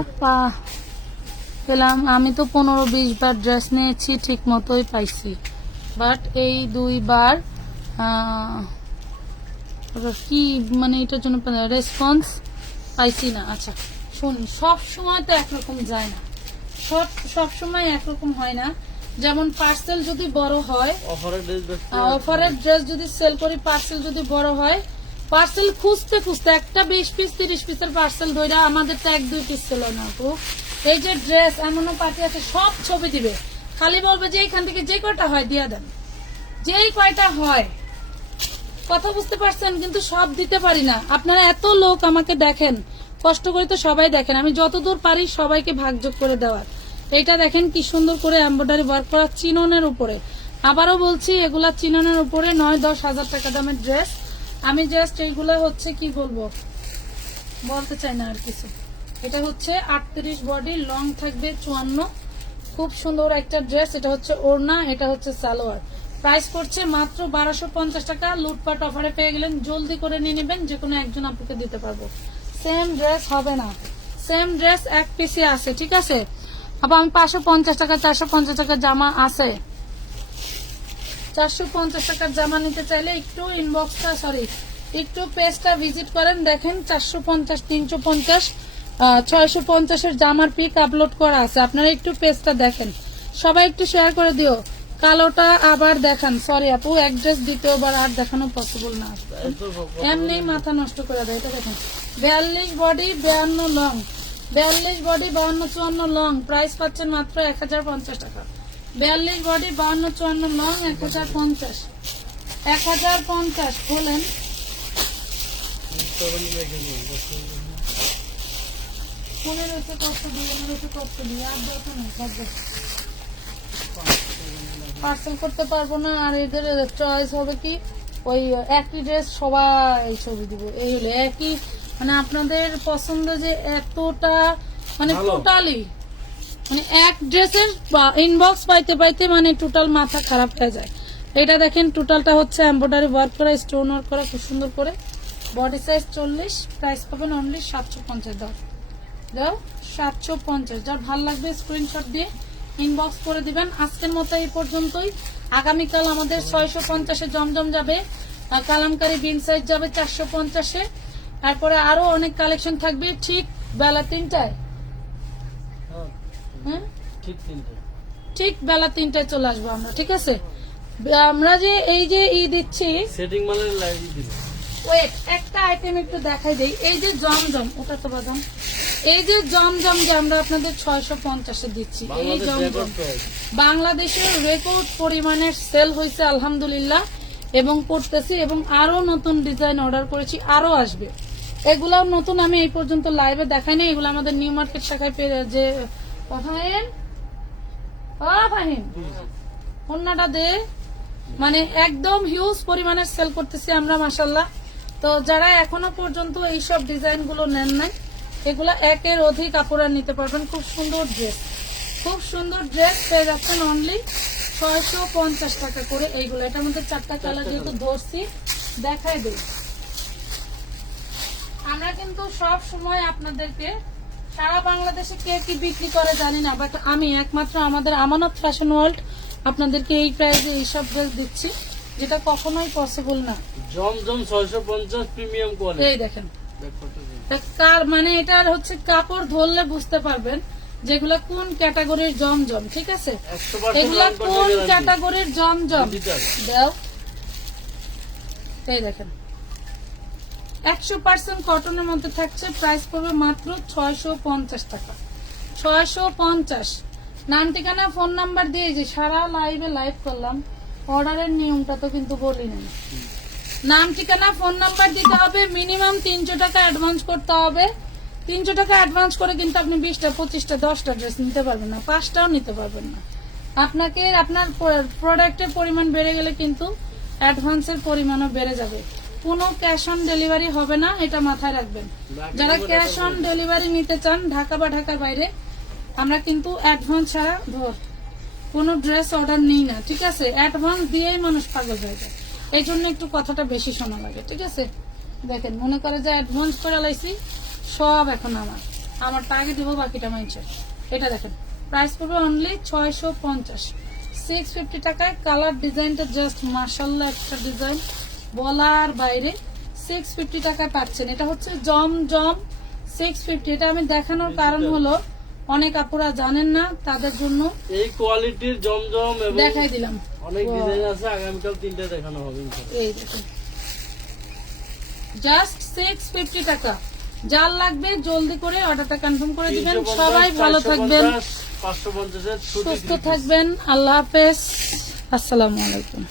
পেলাম, আমি তো 15-20 বার ড্রেস নিয়েছি, ঠিক মতোই পাইছি, বাট এই 2 বার কি মানে এটার জন্য রেসপন্স পাইছি না। আচ্ছা শুনি, সব সময় তো একরকম যায় না, সব সময় একরকম হয় না। যেমন পার্সেল যদি বড় হয়, অফারের ড্রেস যদি সেল করি, পার্সেল যদি বড় হয়, পার্সেল খুঁজতে খুঁজতে একটা 20 পিস 30 পিসের পার্সেল ধরে আমাদের তো 1-2 পিস ছিল না আপু। এই যে ড্রেস, এমনও পার্টি আছে সব ছবি দিবে, খালি বলবে যে এইখান থেকে যে কয়টা হয় দিয়া দেন, যেই কয়টা হয়। কথা বুঝতে পারছেন? কিন্তু সব দিতে পারি না। আপনারা এত লোক আমাকে দেখেন, কষ্ট করে তো সবাই দেখেন, আমি যতদূর পারি সবাইকে ভাগযোগ করে দেওয়ার। এইটা দেখেন কি সুন্দর করে এমব্রয়ডারি ওয়ার্ক করা চিননের উপরে। আবারও বলছি, এগুলা চিননের উপরে 9-10 হাজার টাকা দামের ড্রেস। আমি জাস্ট এইগুলা হচ্ছে কি বলবো, বলতে চাই না আর কিছু। এটা হচ্ছে 38 বডি, লং থাকবে 54। খুব সুন্দর একটা ড্রেস। এটা হচ্ছে ওড়না, এটা হচ্ছে সালোয়ার। প্রাইস করছে মাত্র 1250 টাকা। লুটপাট অফারে পেয়ে গেলেন, জলদি করে নিয়ে নেবেন, যে কোনো একজন আপনাকে দিতে পারবো। সেম ড্রেস হবে না, সেম ড্রেস এক পিসে আছে, ঠিক আছে? আবার আমি 550 টাকা 450 টাকার জামা আছে, 450 টাকার জামা নিতে চাইলে একটু ইনবক্সটা একটু পেজটা ভিজিট করেন, দেখেন 450, 350, 650 এর জামার পিক আপলোড করা আছে, আপনারা একটু পেজটা দেখেন। সবাই একটু শেয়ার করে দিও। কালোটা আবার দেখান, সরি আপু, এক ড্রেস দ্বিতীয়বার আর দেখানো পসিবল না, এমনি মাথা নষ্ট করে দেয়। এটা দেখেন 42 body 52 long, 42 body 52-54 long, price পাচ্ছেন মাত্র 1050 টাকা। 42 বডি 52-54 লং, 1050, 1050 বলেন। ফোনের হচ্ছে কষ্ট দিয়ে, আমার হচ্ছে কষ্ট দিয়ে, আর দরকার নেই, পার্সেল করতে পারবো না। আর এদের চয়েস হবে কি, ওই একই ড্রেস সবাই ছবি দিব, এই হলো একই, মানে আপনাদের পছন্দ যে এতটা, মানে টোটালি, মানে এক ড্রেসের ইনবক্স পাইতে পাইতে মানে টোটাল মাথা খারাপ হয়ে যায়। এটা দেখেন টোটালটা হচ্ছে এমব্রয়ডারি ওয়ার্ক করা, স্টোন ওয়ার্ক করা, খুব সুন্দর করে। বডি সাইজ 40, প্রাইস পাবেন অনলি 750। দাও 750। যার ভাল লাগবে স্ক্রিনশট দিয়ে ইনবক্স করে দিবেন। আজকের মতো এই পর্যন্তই। আগামীকাল আমাদের 650-এ জমজম যাবে, কালামকারী বিন সাইজ যাবে 450-এ, তারপরে আরো অনেক কালেকশন থাকবে ঠিক বেলা 3টায়। হ্যাঁ, ঠিক বেলা 3টায় চলে আসবো আমরা, ঠিক আছে? আমরা যে এই যে দিচ্ছি সেটিং মালের লাইভ দিন। ওয়েট, একটা আইটেম একটু দেখাই দেই। এই যে জমজম, ওটা তো বাদাম, এই যে জমজম যে আমরা আপনাদের 650-এ দিচ্ছি, এই জমজম বাংলাদেশের রেকর্ড পরিমাণের সেল হয়েছে আলহামদুলিল্লাহ, এবং করতেছি, এবং আরো নতুন ডিজাইন অর্ডার করেছি, আরো আসবে। এগুলাও নতুন, আমি এই পর্যন্ত লাইভে দেখাই না। এগুলো আমাদের নিউ মার্কেট শাখায় পেয়ে যে ফাহিম অন্যটা দে, মানে একদম হিউজ পরিমাণের সেল করতেছি আমরা মাশাআল্লাহ। তো যারা এখনো পর্যন্ত এইসব ডিজাইন গুলো নেন নাই, এগুলা একের অধিক আপনারা নিতে পারবেন। খুব সুন্দর ড্রেস, খুব সুন্দর ড্রেস পেয়ে যাচ্ছেন অনলি 650 টাকা করে এইগুলো। এটার মধ্যে 4টা কালার যেহেতু ধরছি দেখাই দেই। আমরা কিন্তু সব সময় আপনাদেরকে সারা বাংলাদেশে কে কি বিক্রি করে জানি না, বাট আমি একমাত্র আমাদের আমানত ফ্যাশন ওয়ার্ল্ড আপনাদেরকে এই প্রাইসে এইসব ড্রেস দিচ্ছি, যেটা কখনোই পসিবল না। জমজম 650 প্রিমিয়াম কোয়ালিটি। এই দেখেন কার মানে এটার হচ্ছে কাপড় ধরলে বুঝতে পারবেন যেগুলা কোন ক্যাটাগরির জমজম, ঠিক আছে? 100% এগুলা রং কোন কষা guarantee। ক্যাটাগরির জমজম Digital। দাও। এই দেখেন 100% কটনের মধ্যে থাকছে, প্রাইস পড়বে মাত্র 650 টাকা। 650। নাম ঠিকানা ফোন নাম্বার দিয়ে যে সারা লাইভে লাইভ করলাম, অর্ডারের নিয়মটা তো কিন্তু বলি নাই। নাম ঠিকানা ফোন নাম্বার দিতে হবে, মিনিমাম 300 টাকা অ্যাডভান্স করতে হবে। 300 টাকা অ্যাডভান্স করে কিন্তু আপনি 20টা 25টা 10টা ড্রেস নিতে পারবেন না, 5টাও নিতে পারবেন না। আপনাকে আপনার প্রোডাক্টের পরিমাণ বেড়ে গেলে কিন্তু অ্যাডভান্সের পরিমাণও বেড়ে যাবে। কোনো ক্যাশ অন ডেলিভারি হবে না, এটা মাথায় রাখবেন। যারা ক্যাশ অন ডেলিভারি নিতে চান ঢাকা বা ঢাকার বাইরে, আমরা কিন্তু অ্যাডভান্স ছাড়া কোনো ড্রেস অর্ডার নিই না, ঠিক আছে? অ্যাডভান্স দিয়েই মানুষ পাগল হয়ে যায়, এই জন্য একটু কথাটা বেশি শোনা লাগে, ঠিক আছে? দেখেন মনে করে যে অ্যাডভান্স করে লাইছি সব এখন আমারটা আগে দিব, বাকিটা মাইনছে। এটা দেখেন প্রাইস পড়বে অনলি 650। 650 টাকায় কালার ডিজাইনটা জাস্ট মাশাআল্লাহ একটা ডিজাইন, বলার বাইরে। 650 টাকায় পাচ্ছেন। এটা হচ্ছে জমজম 650। এটা আমি দেখানোর কারণ হলো অনেক আপুরা জানেন না, তাদের জন্য এই কোয়ালিটির জমজম এবং দেখাই দিলাম। অনেক ডিজাইন আছে, আগামীকাল 3টা দেখানো হবে ইনশাআল্লাহ। এই দেখুন জাস্ট 650 টাকা। যার লাগবে জলদি করে অর্ডারটা কনফার্ম করে দিবেন। 350, সবাই ভালো থাকবেন, 450, 550 এর ছুটি সুস্থ থাকবেন। আল্লাহ হাফেজ, আসসালামু আলাইকুম।